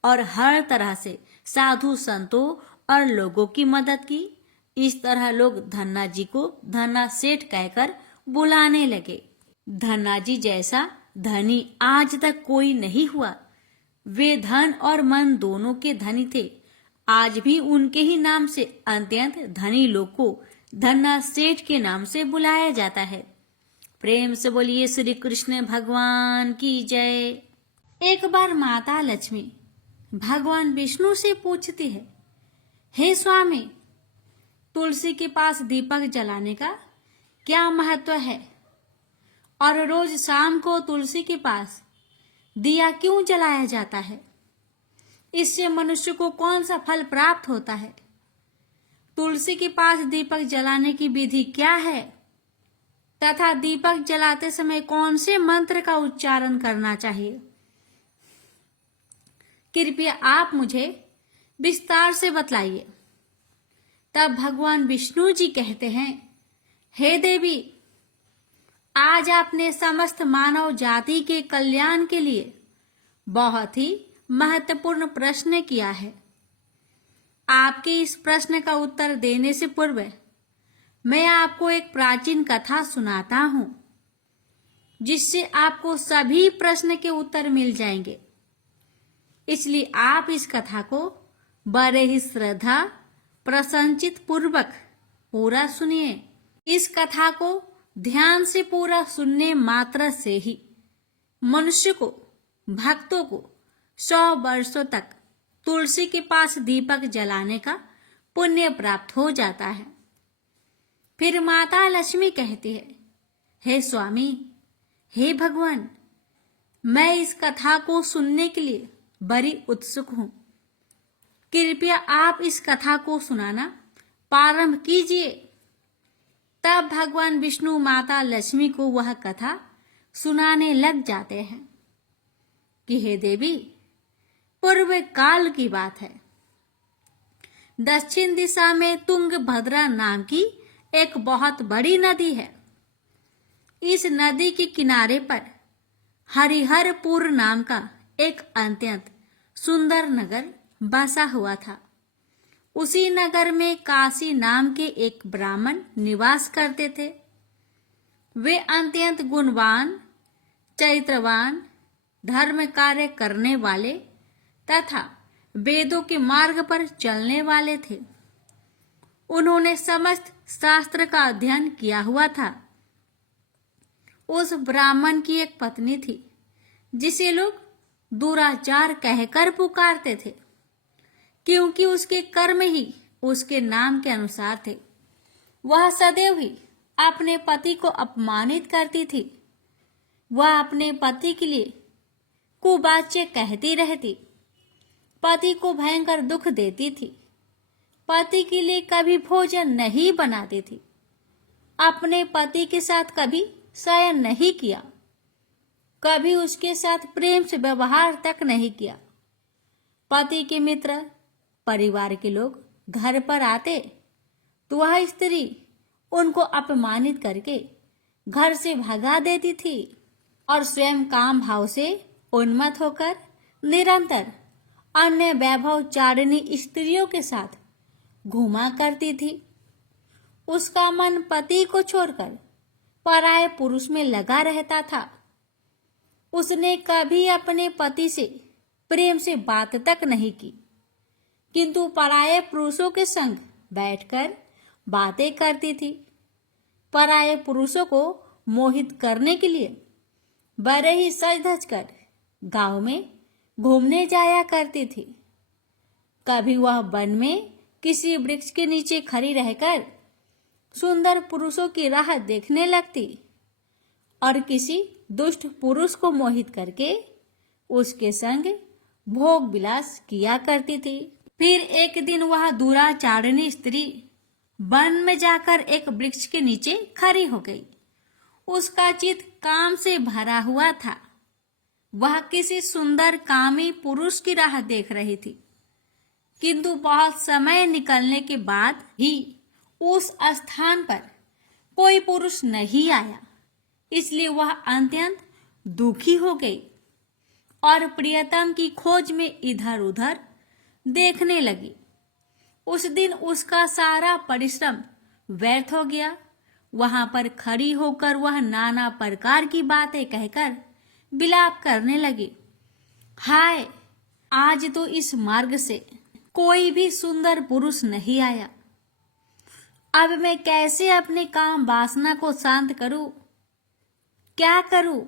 और हर तरह से साधु संतों और लोगों की मदद की। इस तरह लोग धन्ना जी को धन्ना सेठ कहकर बुलाने लगे। धन्ना जी जैसा धनी आज तक कोई नहीं हुआ। वे धन और मन दोनों के धनी थे। आज भी उनके ही नाम से अत्यंत धनी लोग को धन्ना सेठ के नाम से बुलाया जाता है। प्रेम से बोलिए श्री कृष्ण भगवान की जय। एक बार माता लक्ष्मी भगवान विष्णु से पूछती है, हे स्वामी, तुलसी के पास दीपक जलाने का क्या महत्व है और रोज शाम को तुलसी के पास दिया क्यों जलाया जाता है? इससे मनुष्य को कौन सा फल प्राप्त होता है? तुलसी के पास दीपक जलाने की विधि क्या है तथा दीपक जलाते समय कौन से मंत्र का उच्चारण करना चाहिए? कृपया आप मुझे विस्तार से बतलाइए। तब भगवान विष्णु जी कहते हैं, हे देवी, आज आपने समस्त मानव जाति के कल्याण के लिए बहुत ही महत्वपूर्ण प्रश्न किया है। आपके इस प्रश्न का उत्तर देने से पूर्व मैं आपको एक प्राचीन कथा सुनाता हूं, जिससे आपको सभी प्रश्न के उत्तर मिल जाएंगे। इसलिए आप इस कथा को बड़े ही श्रद्धा प्रसन्नचित पूर्वक पूरा सुनिए। इस कथा को ध्यान से पूरा सुनने मात्र से ही मनुष्य को, भक्तों को 100 वर्षों तक तुलसी के पास दीपक जलाने का पुण्य प्राप्त हो जाता है। फिर माता लक्ष्मी कहती है, हे स्वामी, हे भगवान, मैं इस कथा को सुनने के लिए बड़ी उत्सुक हूं। कृपया आप इस कथा को सुनाना प्रारंभ कीजिए। तब भगवान विष्णु माता लक्ष्मी को वह कथा सुनाने लग जाते हैं कि हे देवी, पूर्व काल की बात है। दक्षिण दिशा में तुंगभद्रा नाम की एक बहुत बड़ी नदी है। इस नदी के किनारे पर हरिहरपुर नाम का एक अत्यंत सुंदर नगर बसा हुआ था। उसी नगर में काशी नाम के एक ब्राह्मण निवास करते थे। वे अत्यंत गुणवान, चरित्रवान, धर्म कार्य करने वाले तथा वेदों के मार्ग पर चलने वाले थे। उन्होंने समस्त शास्त्र का अध्ययन किया हुआ था। उस ब्राह्मण की एक पत्नी थी जिसे लोग दुराचार कहकर पुकारते थे, क्योंकि उसके कर्म ही उसके नाम के अनुसार थे। वह सदैव ही अपने पति को अपमानित करती थी। वह अपने पति के लिए कुबाचे कहती रहती, पति को भयंकर दुख देती थी, पति के लिए कभी भोजन नहीं बनाती थी, अपने पति के साथ कभी शयन नहीं किया, कभी उसके साथ प्रेम से व्यवहार तक नहीं किया। पति के मित्र, परिवार के लोग घर पर आते तो वह स्त्री उनको अपमानित करके घर से भगा देती थी और स्वयं काम भाव से उन्मत्त होकर निरंतर अन्य वैभव चारिणी स्त्रियों के साथ घूमा करती थी। उसका मन पति को छोड़कर पराये पुरुष में लगा रहता था। उसने कभी अपने पति से प्रेम से बात तक नहीं की, किंतु पराये पुरुषों के संग बैठकर बातें करती थी। पराये पुरुषों को मोहित करने के लिए बड़े ही सज धज कर गांव में घूमने जाया करती थी। कभी वह वन में किसी वृक्ष के नीचे खड़ी रहकर सुंदर पुरुषों की राह देखने लगती और किसी दुष्ट पुरुष को मोहित करके उसके संग भोग विलास किया करती थी। फिर एक दिन वह दुराचारिणी स्त्री वन में जाकर एक वृक्ष के नीचे खड़ी हो गई। उसका चित्त काम से भरा हुआ था। वह किसी सुंदर कामी पुरुष की राह देख रही थी, किंतु बहुत समय निकलने के बाद ही उस स्थान पर कोई पुरुष नहीं आया। इसलिए वह अत्यंत दुखी हो गई और प्रियतम की खोज में इधर उधर देखने लगी। उस दिन उसका सारा परिश्रम व्यर्थ हो गया। वहां पर खड़ी होकर वह नाना प्रकार की बातें कहकर विलाप करने लगी। हाय, आज तो इस मार्ग से कोई भी सुंदर पुरुष नहीं आया। अब मैं कैसे अपने काम वासना को शांत करूं? क्या करूं?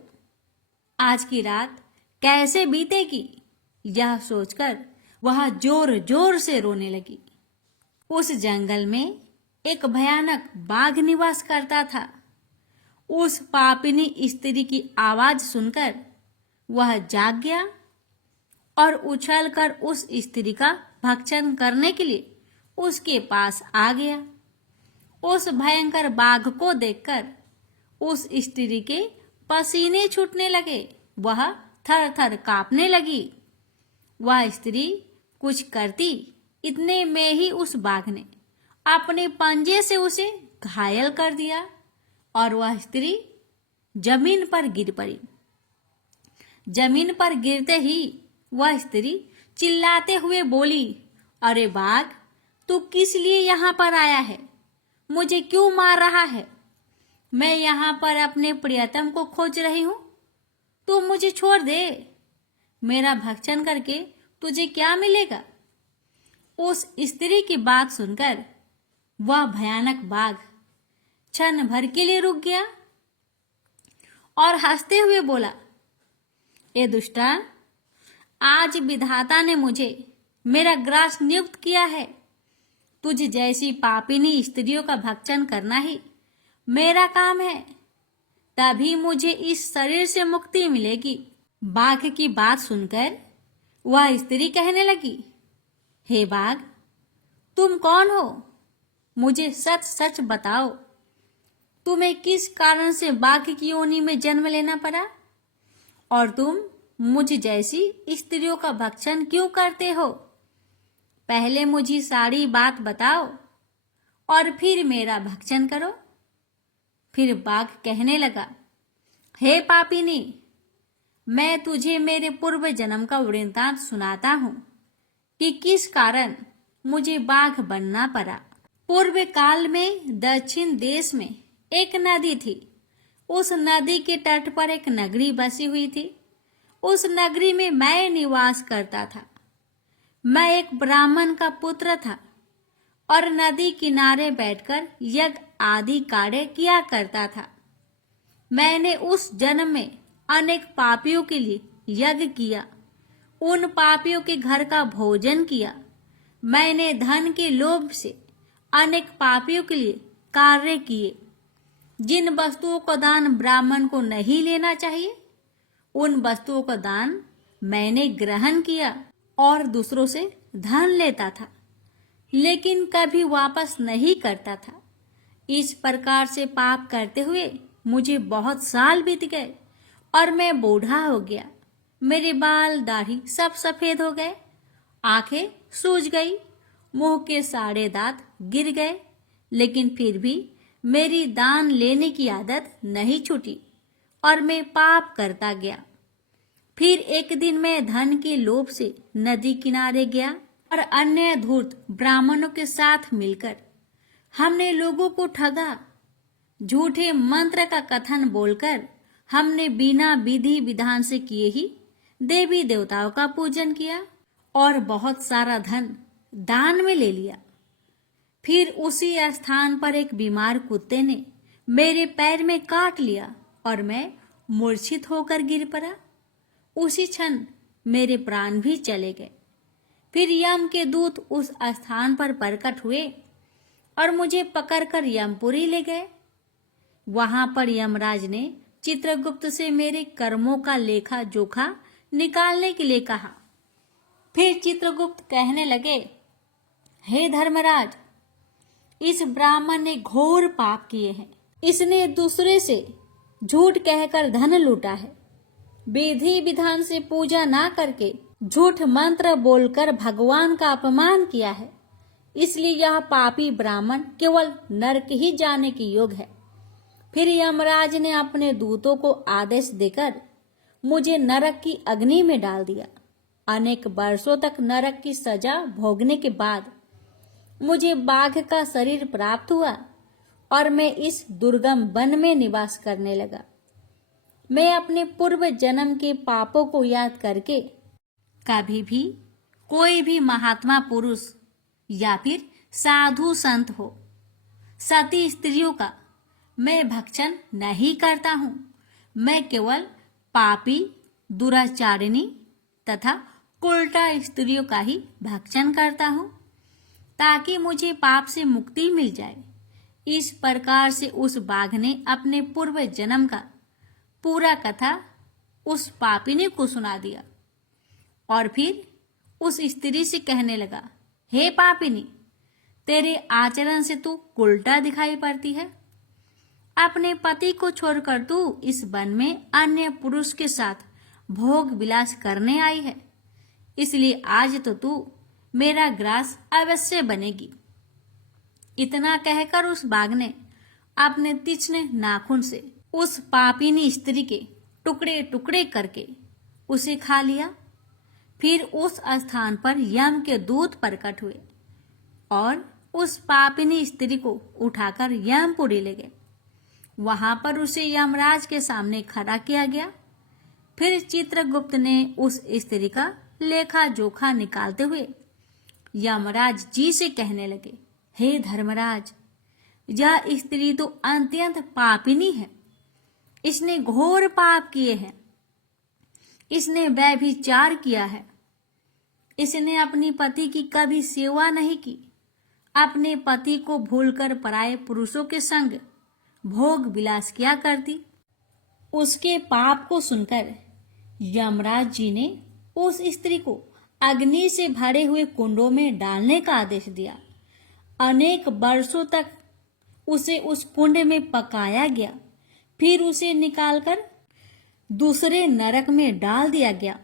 आज की रात कैसे बीतेगी? यह सोचकर वह जोर जोर से रोने लगी। उस जंगल में एक भयानक बाघ निवास करता था। उस पापिनी स्त्री की आवाज सुनकर वह जाग गया और उछलकर उस स्त्री का भक्षण करने के लिए उसके पास आ गया। उस भयंकर बाघ को देखकर उस स्त्री के पसीने छूटने लगे। वह थर थर कांपने लगी। वह स्त्री कुछ करती, इतने में ही उस बाघ ने अपने पंजे से उसे घायल कर दिया और वह स्त्री जमीन पर गिर पड़ी। जमीन पर गिरते ही वह स्त्री चिल्लाते हुए बोली, अरे बाघ, तू किस लिए यहाँ पर आया है? मुझे क्यों मार रहा है? मैं यहाँ पर अपने प्रियतम को खोज रही हूँ। तू मुझे छोड़ दे। मेरा भक्षण करके तुझे क्या मिलेगा? उस स्त्री की बात सुनकर वह भयानक बाघ क्षण भर के लिए रुक गया और हंसते हुए बोला, ए दुष्टा, आज विधाता ने मुझे मेरा ग्रास नियुक्त किया है। तुझ जैसी पापिनी स्त्रियों का भक्षण करना ही मेरा काम है, तभी मुझे इस शरीर से मुक्ति मिलेगी। बाघ की बात सुनकर वह स्त्री कहने लगी, हे बाघ, तुम कौन हो? मुझे सच सच बताओ, तुम्हें किस कारण से बाघ की योनि में जन्म लेना पड़ा और तुम मुझ जैसी स्त्रियों का भक्षण क्यों करते हो? पहले मुझे सारी बात बताओ और फिर मेरा भक्षण करो। फिर बाघ कहने लगा, हे पापिनी, मैं तुझे मेरे पूर्व जन्म का वृत्तांत सुनाता हूँ कि किस कारण मुझे बाघ बनना पड़ा। पूर्व काल में दक्षिण देश में एक नदी थी। उस नदी के तट पर एक नगरी बसी हुई थी। उस नगरी में मैं निवास करता था। मैं एक ब्राह्मण का पुत्र था और नदी किनारे बैठकर यज्ञ आदि कार्य किया करता था। मैंने उस जन्म में अनेक पापियों के लिए यज्ञ किया उन पापियों के घर का भोजन किया। मैंने धन के लोभ से अनेक पापियों के लिए कार्य किए। जिन वस्तुओं का दान ब्राह्मण को नहीं लेना चाहिए, उन वस्तुओं का दान मैंने ग्रहण किया और दूसरों से धन लेता था, लेकिन कभी वापस नहीं करता था। इस प्रकार से पाप करते हुए मुझे बहुत साल बीत गए और मैं बूढ़ा हो गया। मेरे बाल दाढ़ी सब सफेद हो गए, आंखें सूज गई, मुंह के सारे दांत गिर गए, लेकिन फिर भी मेरी दान लेने की आदत नहीं छूटी और मैं पाप करता गया। फिर एक दिन मैं धन के लोभ से नदी किनारे गया और अन्य धूर्त ब्राह्मणों के साथ मिलकर हमने लोगों को ठगा। झूठे मंत्र का कथन बोलकर हमने बिना विधि विधान से किए ही देवी देवताओं का पूजन किया और बहुत सारा धन दान में ले लिया। फिर उसी स्थान पर एक बीमार कुत्ते ने मेरे पैर में काट लिया और मैं मूर्छित होकर गिर पड़ा। उसी क्षण मेरे प्राण भी चले गए। फिर यम के दूत उस स्थान पर प्रकट हुए और मुझे पकड़कर यमपुरी ले गए। वहां पर यमराज ने चित्रगुप्त से मेरे कर्मों का लेखा जोखा निकालने के लिए कहा। फिर चित्रगुप्त कहने लगे, हे धर्मराज, इस ब्राह्मण ने घोर पाप किए हैं। इसने दूसरे से झूठ कहकर धन लूटा है। विधि विधान से पूजा ना करके झूठ मंत्र बोलकर भगवान का अपमान किया है। इसलिए यह पापी ब्राह्मण केवल नरक ही जाने के योग्य है। फिर यमराज ने अपने दूतों को आदेश देकर मुझे नरक की अग्नि में डाल दिया। अनेक वर्षों तक नरक की सजा भोगने के बाद मुझे बाघ का शरीर प्राप्त हुआ और मैं इस दुर्गम वन में निवास करने लगा। मैं अपने पूर्व जन्म के पापों को याद करके कभी भी कोई भी महात्मा पुरुष या फिर साधु संत हो, सती स्त्रियों का मैं भक्षण नहीं करता हूँ। मैं केवल पापी, दुराचारिणी तथा उल्टा स्त्रियों का ही भक्षण करता हूँ, ताकि मुझे पाप से मुक्ति मिल जाए। इस प्रकार से उस बाघ ने अपने पूर्व जन्म का पूरा कथा उस पापिनी को सुना दिया और फिर उस स्त्री से कहने लगा, हे पापिनी, तेरे आचरण से तू उल्टा दिखाई पड़ती है। अपने पति को छोड़कर तू इस वन में अन्य पुरुष के साथ भोग विलास करने आई है, इसलिए आज तो तू मेरा ग्रास अवश्य बनेगी। इतना कहकर उस बाघ ने अपने तीक्ष्ण नाखून से उस पापिनी स्त्री के टुकड़े टुकड़े करके उसे खा लिया। फिर उस स्थान पर यम के दूत प्रकट हुए और उस पापिनी स्त्री को उठाकर यमपुरी ले गए। वहां पर उसे यमराज के सामने खड़ा किया गया। फिर चित्रगुप्त ने उस स्त्री का लेखा जोखा निकालते हुए यमराज जी से कहने लगे, हे धर्मराज, यह स्त्री तो अत्यंत पापिनी है। इसने घोर पाप किए हैं। इसने व्यभिचार किया है। इसने अपनी पति की कभी सेवा नहीं की। अपने पति को भूलकर पराये पुरुषों के संग भोग विलास किया करती। उसके पाप को सुनकर यमराज जी ने उस स्त्री को अग्नि से भरे हुए कुंडों में डालने का आदेश दिया। अनेक वर्षों तक उसे उस कुंड में पकाया गया। फिर उसे निकालकर दूसरे नरक में डाल दिया गया।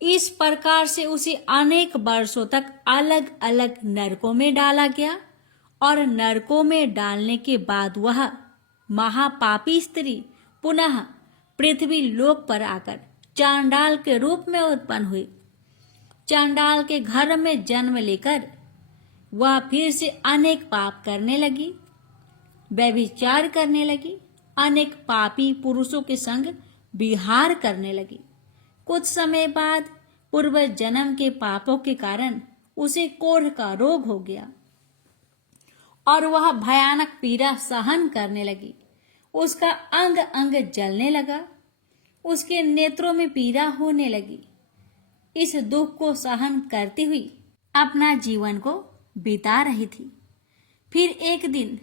इस प्रकार से उसे अनेक वर्षों तक अलग अलग नरकों में डाला गया और नरकों में डालने के बाद वह महापापी स्त्री पुनः पृथ्वी लोक पर आकर चांडाल के रूप में उत्पन्न हुई। चांडाल के घर में जन्म लेकर वह फिर से अनेक पाप करने लगी, व्यभिचार करने लगी, अनेक पापी पुरुषों के संग विहार करने लगी। कुछ समय बाद पूर्व जन्म के पापों के कारण उसे कोढ़ का रोग हो गया और वह भयानक पीड़ा सहन करने लगी। उसका अंग अंग जलने लगा। उसके नेत्रों में पीड़ा होने लगी। इस दुख को सहन करती हुई अपना जीवन को बिता रही थी। फिर एक दिन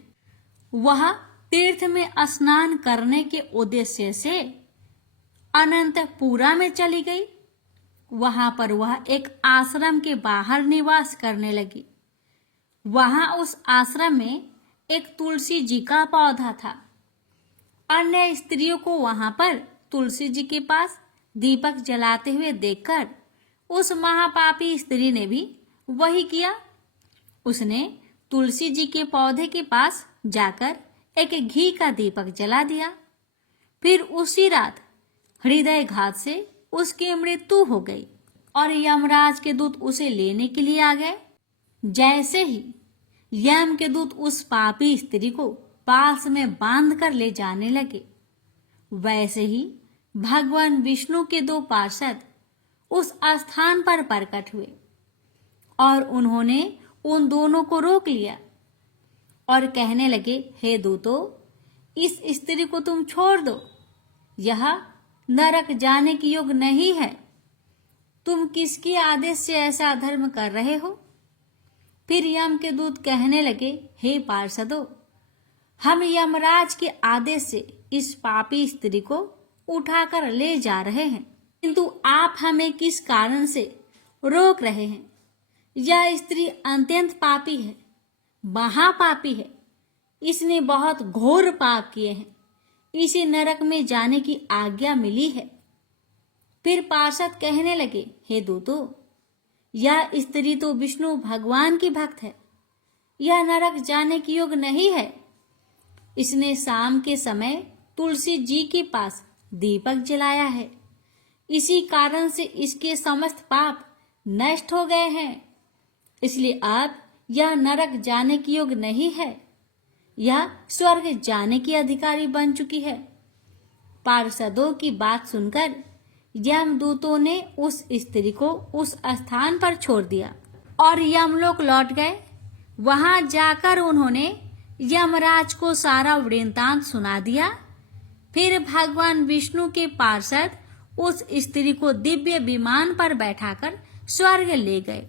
वह तीर्थ में स्नान करने के उद्देश्य से अनंतपुरा में चली गई। वहां पर वह एक आश्रम के बाहर निवास करने लगी। वहां उस आश्रम में एक तुलसी जी का पौधा था। अन्य स्त्रियों को वहां पर तुलसी जी के पास दीपक जलाते हुए देखकर उस महापापी स्त्री ने भी वही किया। उसने तुलसी जी के पौधे के पास जाकर एक घी का दीपक जला दिया। फिर उसी रात हृदयघात से उसकी मृत्यु हो गई और यमराज के दूत उसे लेने के लिए आ गए। जैसे ही यम के दूत उस पापी स्त्री को पास में बांध कर ले जाने लगे, वैसे ही भगवान विष्णु के दो पार्षद उस स्थान पर प्रकट हुए और उन्होंने उन दोनों को रोक लिया और कहने लगे, हे दूतों, इस स्त्री को तुम छोड़ दो। यह नरक जाने की योग्य नहीं है। तुम किसके आदेश से ऐसा धर्म कर रहे हो? फिर यम के दूत कहने लगे, हे पार्षदों, हम यमराज के आदेश से इस पापी स्त्री को उठाकर ले जा रहे हैं, किंतु आप हमें किस कारण से रोक रहे हैं? यह स्त्री अत्यंत पापी है, महापापी है। इसने बहुत घोर पाप किए हैं। इसे नरक में जाने की आज्ञा मिली है। फिर पार्षद कहने लगे, हे दूतों, यह स्त्री तो विष्णु भगवान की भक्त है। यह नरक जाने की योग्य नहीं है। इसने शाम के समय तुलसी जी के पास दीपक जलाया है। इसी कारण से इसके समस्त पाप नष्ट हो गए हैं। इसलिए अब यह नरक जाने की योग्य नहीं है। यह स्वर्ग जाने की अधिकारी बन चुकी है। पार्षदों की बात सुनकर यमदूतों ने उस स्त्री को उस स्थान पर छोड़ दिया और यमलोक लौट गए। वहां जाकर उन्होंने यमराज को सारा वृत्तांत सुना दिया। फिर भगवान विष्णु के पार्षद उस स्त्री को दिव्य विमान पर बैठाकर स्वर्ग ले गए।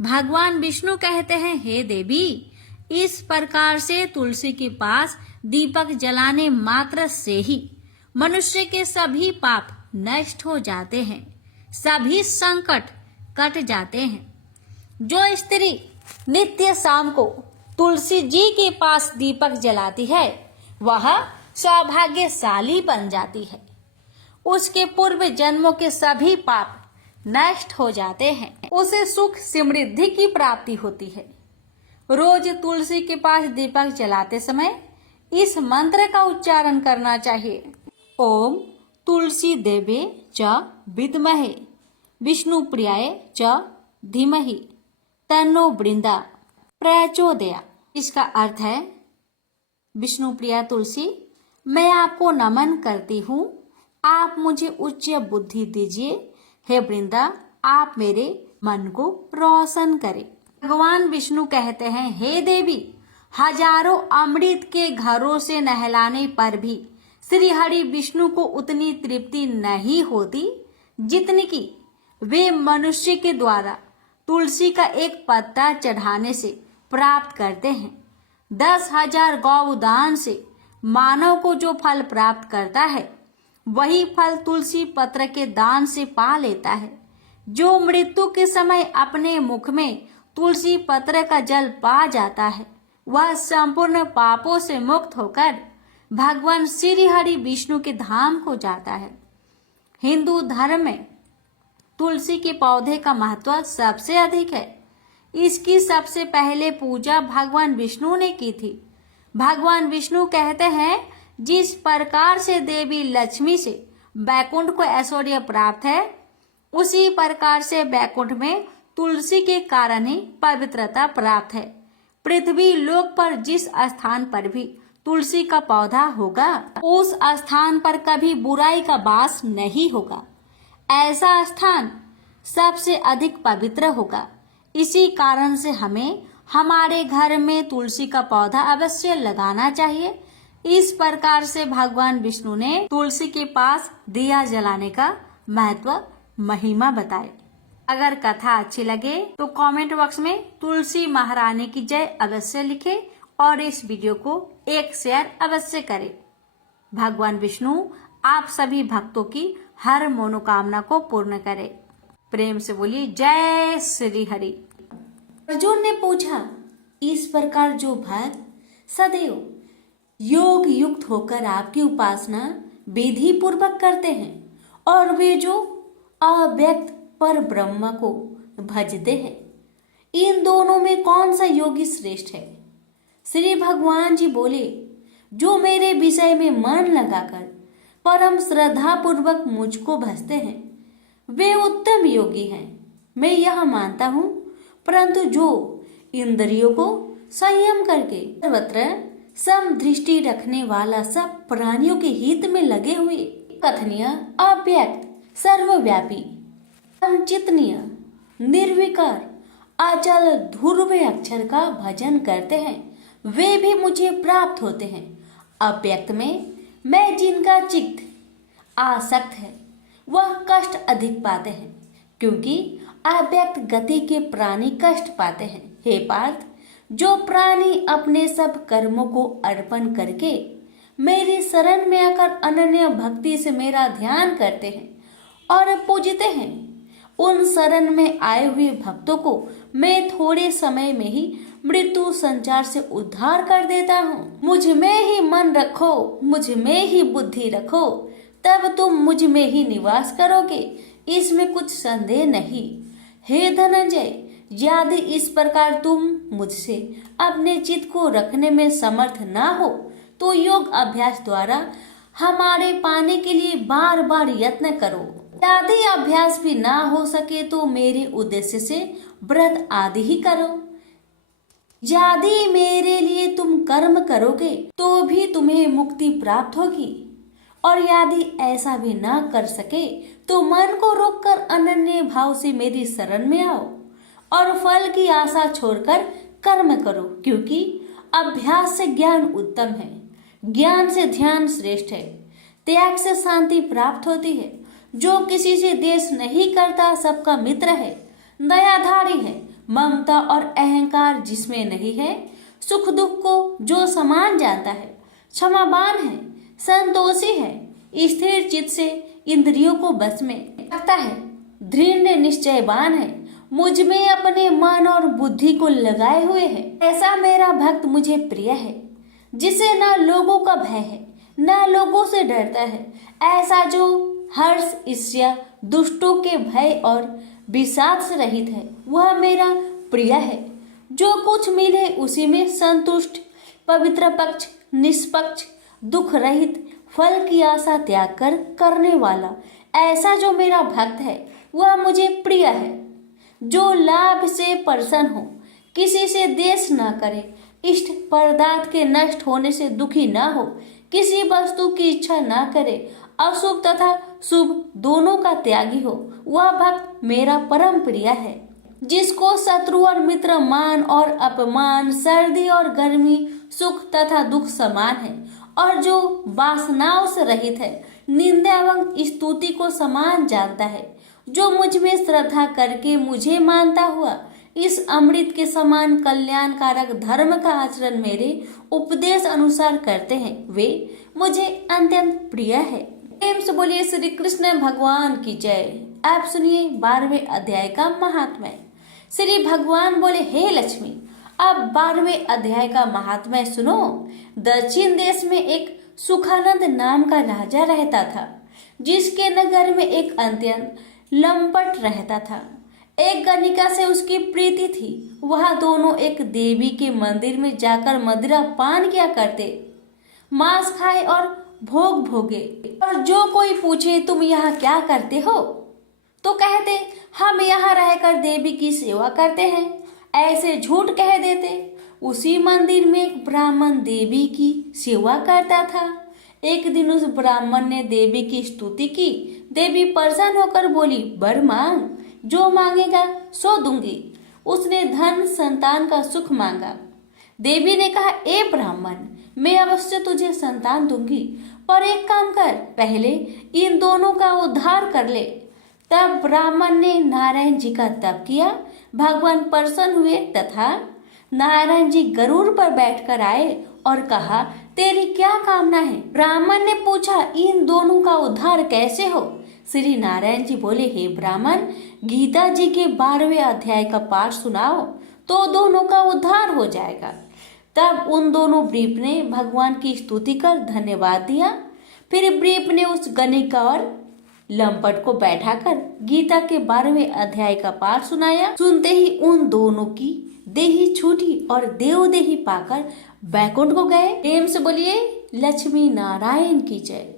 भगवान विष्णु कहते हैं, हे देवी, इस प्रकार से तुलसी के पास दीपक जलाने मात्र से ही मनुष्य के सभी पाप नष्ट हो जाते हैं, सभी संकट कट जाते हैं। जो स्त्री नित्य शाम को तुलसी जी के पास दीपक जलाती है, वह सौभाग्यशाली बन जाती है। उसके पूर्व जन्मों के सभी पाप नष्ट हो जाते हैं। उसे सुख समृद्धि की प्राप्ति होती है। रोज तुलसी के पास दीपक जलाते समय इस मंत्र का उच्चारण करना चाहिए। ओम तुलसी देवे च विद्महे विष्णु प्रियाय च धीमहि तन्नो वृंदा प्रचोदया। इसका अर्थ है, विष्णु प्रिया तुलसी, मैं आपको नमन करती हूँ। आप मुझे उच्च बुद्धि दीजिए। हे वृंदा, आप मेरे मन को रोशन करें। भगवान विष्णु कहते हैं, हे देवी, हजारों अमृत के घरों से नहलाने पर भी श्री हरि विष्णु को उतनी तृप्ति नहीं होती जितनी कि वे मनुष्य के द्वारा तुलसी का एक पत्ता चढ़ाने से प्राप्त करते हैं। 10,000 गौदान से मानव को जो फल प्राप्त करता है, वही फल तुलसी पत्र के दान से पा लेता है। जो मृत्यु के समय अपने मुख में तुलसी पत्र का जल पा जाता है, वह संपूर्ण पापों से मुक्त होकर भगवान श्री हरि विष्णु के धाम को जाता है। हिंदू धर्म में तुलसी के पौधे का महत्व सबसे अधिक है। इसकी सबसे पहले पूजा भगवान विष्णु ने की थी। भगवान विष्णु कहते हैं, जिस प्रकार से देवी लक्ष्मी से बैकुंठ को ऐश्वर्य प्राप्त है, उसी प्रकार से बैकुंठ में तुलसी के कारण ही पवित्रता प्राप्त है। पृथ्वी लोक पर जिस स्थान पर भी तुलसी का पौधा होगा, उस स्थान पर कभी बुराई का वास नहीं होगा। ऐसा स्थान सबसे अधिक पवित्र होगा। इसी कारण से हमें हमारे घर में तुलसी का पौधा अवश्य लगाना चाहिए। इस प्रकार से भगवान विष्णु ने तुलसी के पास दिया जलाने का महत्व, महिमा बताए। अगर कथा अच्छी लगे तो कमेंट बॉक्स में तुलसी महारानी की जय अवश्य लिखें और इस वीडियो को एक शेयर अवश्य करें। भगवान विष्णु आप सभी भक्तों की हर मनोकामना को पूर्ण करे। प्रेम से बोलिए जय श्री हरि। अर्जुन ने पूछा, इस प्रकार जो भक्त सदैव योग युक्त होकर आपकी उपासना विधि पूर्वक करते हैं और वे जो अव्यक्त पर ब्रह्म को भजते हैं, इन दोनों में कौन सा योगी श्रेष्ठ है? श्री भगवान जी बोले, जो मेरे विषय में मन लगाकर परम श्रद्धा पूर्वक मुझको भजते हैं वे उत्तम योगी हैं। मैं यह मानता हूँ, परंतु जो इंद्रियों को संयम करके सर्वत्र समदृष्टि रखने वाला सब प्राणियों के हित में लगे हुए कथनीय अव्यक्त सर्वव्यापी चितनीय निर्विकार अचल ध्रुव अक्षर का भजन करते हैं वे भी मुझे प्राप्त होते हैं। अव्यक्त में मैं जिनका चित्त आसक्त है वह कष्ट अधिक पाते हैं, क्योंकि अव्यक्त गति के प्राणी कष्ट पाते हैं। हे पार्थ, जो प्राणी अपने सब कर्मों को अर्पण करके मेरी शरण में आकर अनन्य भक्ति से मेरा ध्यान करते हैं और पूजते हैं, उन शरण में आए हुए भक्तों को मैं थोड़े समय में ही मृत्यु संचार से उद्धार कर देता हूँ। मुझ में ही मन रखो, मुझ में ही बुद्धि रखो, तब तुम मुझ में ही निवास करोगे, इसमें कुछ संदेह नहीं। हे धनंजय, यदि इस प्रकार तुम मुझसे अपने चित्त को रखने में समर्थ ना हो तो योग अभ्यास द्वारा हमारे पाने के लिए बार बार यत्न करो। यदि अभ्यास भी ना हो सके तो मेरे उद्देश्य से व्रत आदि ही करो। यदि मेरे लिए तुम कर्म करोगे तो भी तुम्हें मुक्ति प्राप्त होगी, और यदि ऐसा भी ना कर सके तो मन को रोककर अनन्य भाव से मेरी शरण में आओ और फल की आशा छोड़कर कर्म करो, क्योंकि अभ्यास से ज्ञान उत्तम है, ज्ञान से ध्यान श्रेष्ठ है, त्याग से शांति प्राप्त होती है। जो किसी से द्वेष नहीं करता सबका मित्र है, दयाधारी है, ममता और अहंकार जिसमें नहीं है, सुख दुख को जो समान जानता है, क्षमावान है, संतोषी है, स्थिर चित्त से इंद्रियों को बस में रखता है, दृढ़ निश्चयवान है, मुझ में अपने मन और बुद्धि को लगाए हुए है, ऐसा मेरा भक्त मुझे प्रिय है, जिसे न लोगों का भय है न लोगों से डरता है। ऐसा जो हर्ष ईर्ष्या दुष्टों के भय और विषाद से रहित है वह मेरा प्रिय है। जो कुछ मिले उसी में संतुष्ट, पवित्र पक्ष, निष्पक्ष, दुख रहित, फल की आशा त्याग कर करने वाला, ऐसा जो मेरा भक्त है वह मुझे प्रिय है। जो लाभ से प्रसन्न हो, किसी से द्वेष न करे, इष्ट पदार्थ के नष्ट होने से दुखी न हो, किसी वस्तु की इच्छा न करे, अशुभ तथा शुभ दोनों का त्यागी हो, वह भक्त मेरा परम प्रिय है। जिसको शत्रु और मित्र मान और अपमान, सर्दी और गर्मी, सुख तथा दुख समान है, और जो वासनाओं से रहित है, निंदा एवं स्तुति को समान जानता है, जो मुझ में श्रद्धा करके मुझे मानता हुआ इस अमृत के समान कल्याणकारक धर्म का आचरण मेरे उपदेश अनुसार करते हैं, वे मुझे अत्यंत प्रिय है। प्रेम से बोलिए श्री कृष्ण भगवान की जय। आप सुनिए 12वें अध्याय का महात्म्य। श्री भगवान बोले, हे लक्ष्मी, अब 12वें अध्याय का महात्म्य सुनो। दक्षिण देश में एक सुखानंद नाम का राजा रहता था, जिसके नगर में एक अत्यंत लंपट रहता था। एक गणिका से उसकी प्रीति थी। वह दोनों एक देवी के मंदिर में जाकर मदिरा पान किया करते, मांस खाए और भोग भोगे। और जो कोई पूछे तुम यहाँ क्या करते हो, तो कहते हम यहाँ रहकर देवी की सेवा करते हैं, ऐसे झूठ कह देते। उसी मंदिर में एक ब्राह्मण देवी की सेवा करता था। एक दिन उस ब्राह्मण ने देवी की स्तुति की। देवी प्रसन्न होकर बोली, वर मांग, जो मांगेगा सो दूंगी। उसने धन संतान का सुख मांगा। देवी ने कहा, ए ब्राह्मण, मैं अवश्य तुझे संतान दूंगी, पर एक काम कर, पहले इन दोनों का उद्धार कर ले, तब ब्राह्मण ने नारायण जी का तप किया। भगवान प्रसन्न हुए तथा नारायण जी गरुड़ पर बैठकर आए और कहा, तेरी क्या कामना है? ब्राह्मण ने पूछा, इन दोनों का उद्धार कैसे हो? श्री नारायण जी बोले, हे ब्राह्मण, गीता जी के 12वें अध्याय का पाठ सुनाओ तो दोनों का उद्धार हो जाएगा। तब उन दोनों ब्रीप ने भगवान की स्तुति कर धन्यवाद दिया। फिर ब्रीप ने उस गणिक और लंपट को बैठाकर गीता के 12वें अध्याय का पाठ सुनाया। सुनते ही उन दोनों की देही छूटी और देवदेही पाकर बैकुंठ को गए। प्रेम से बोलिए लक्ष्मी नारायण की जय।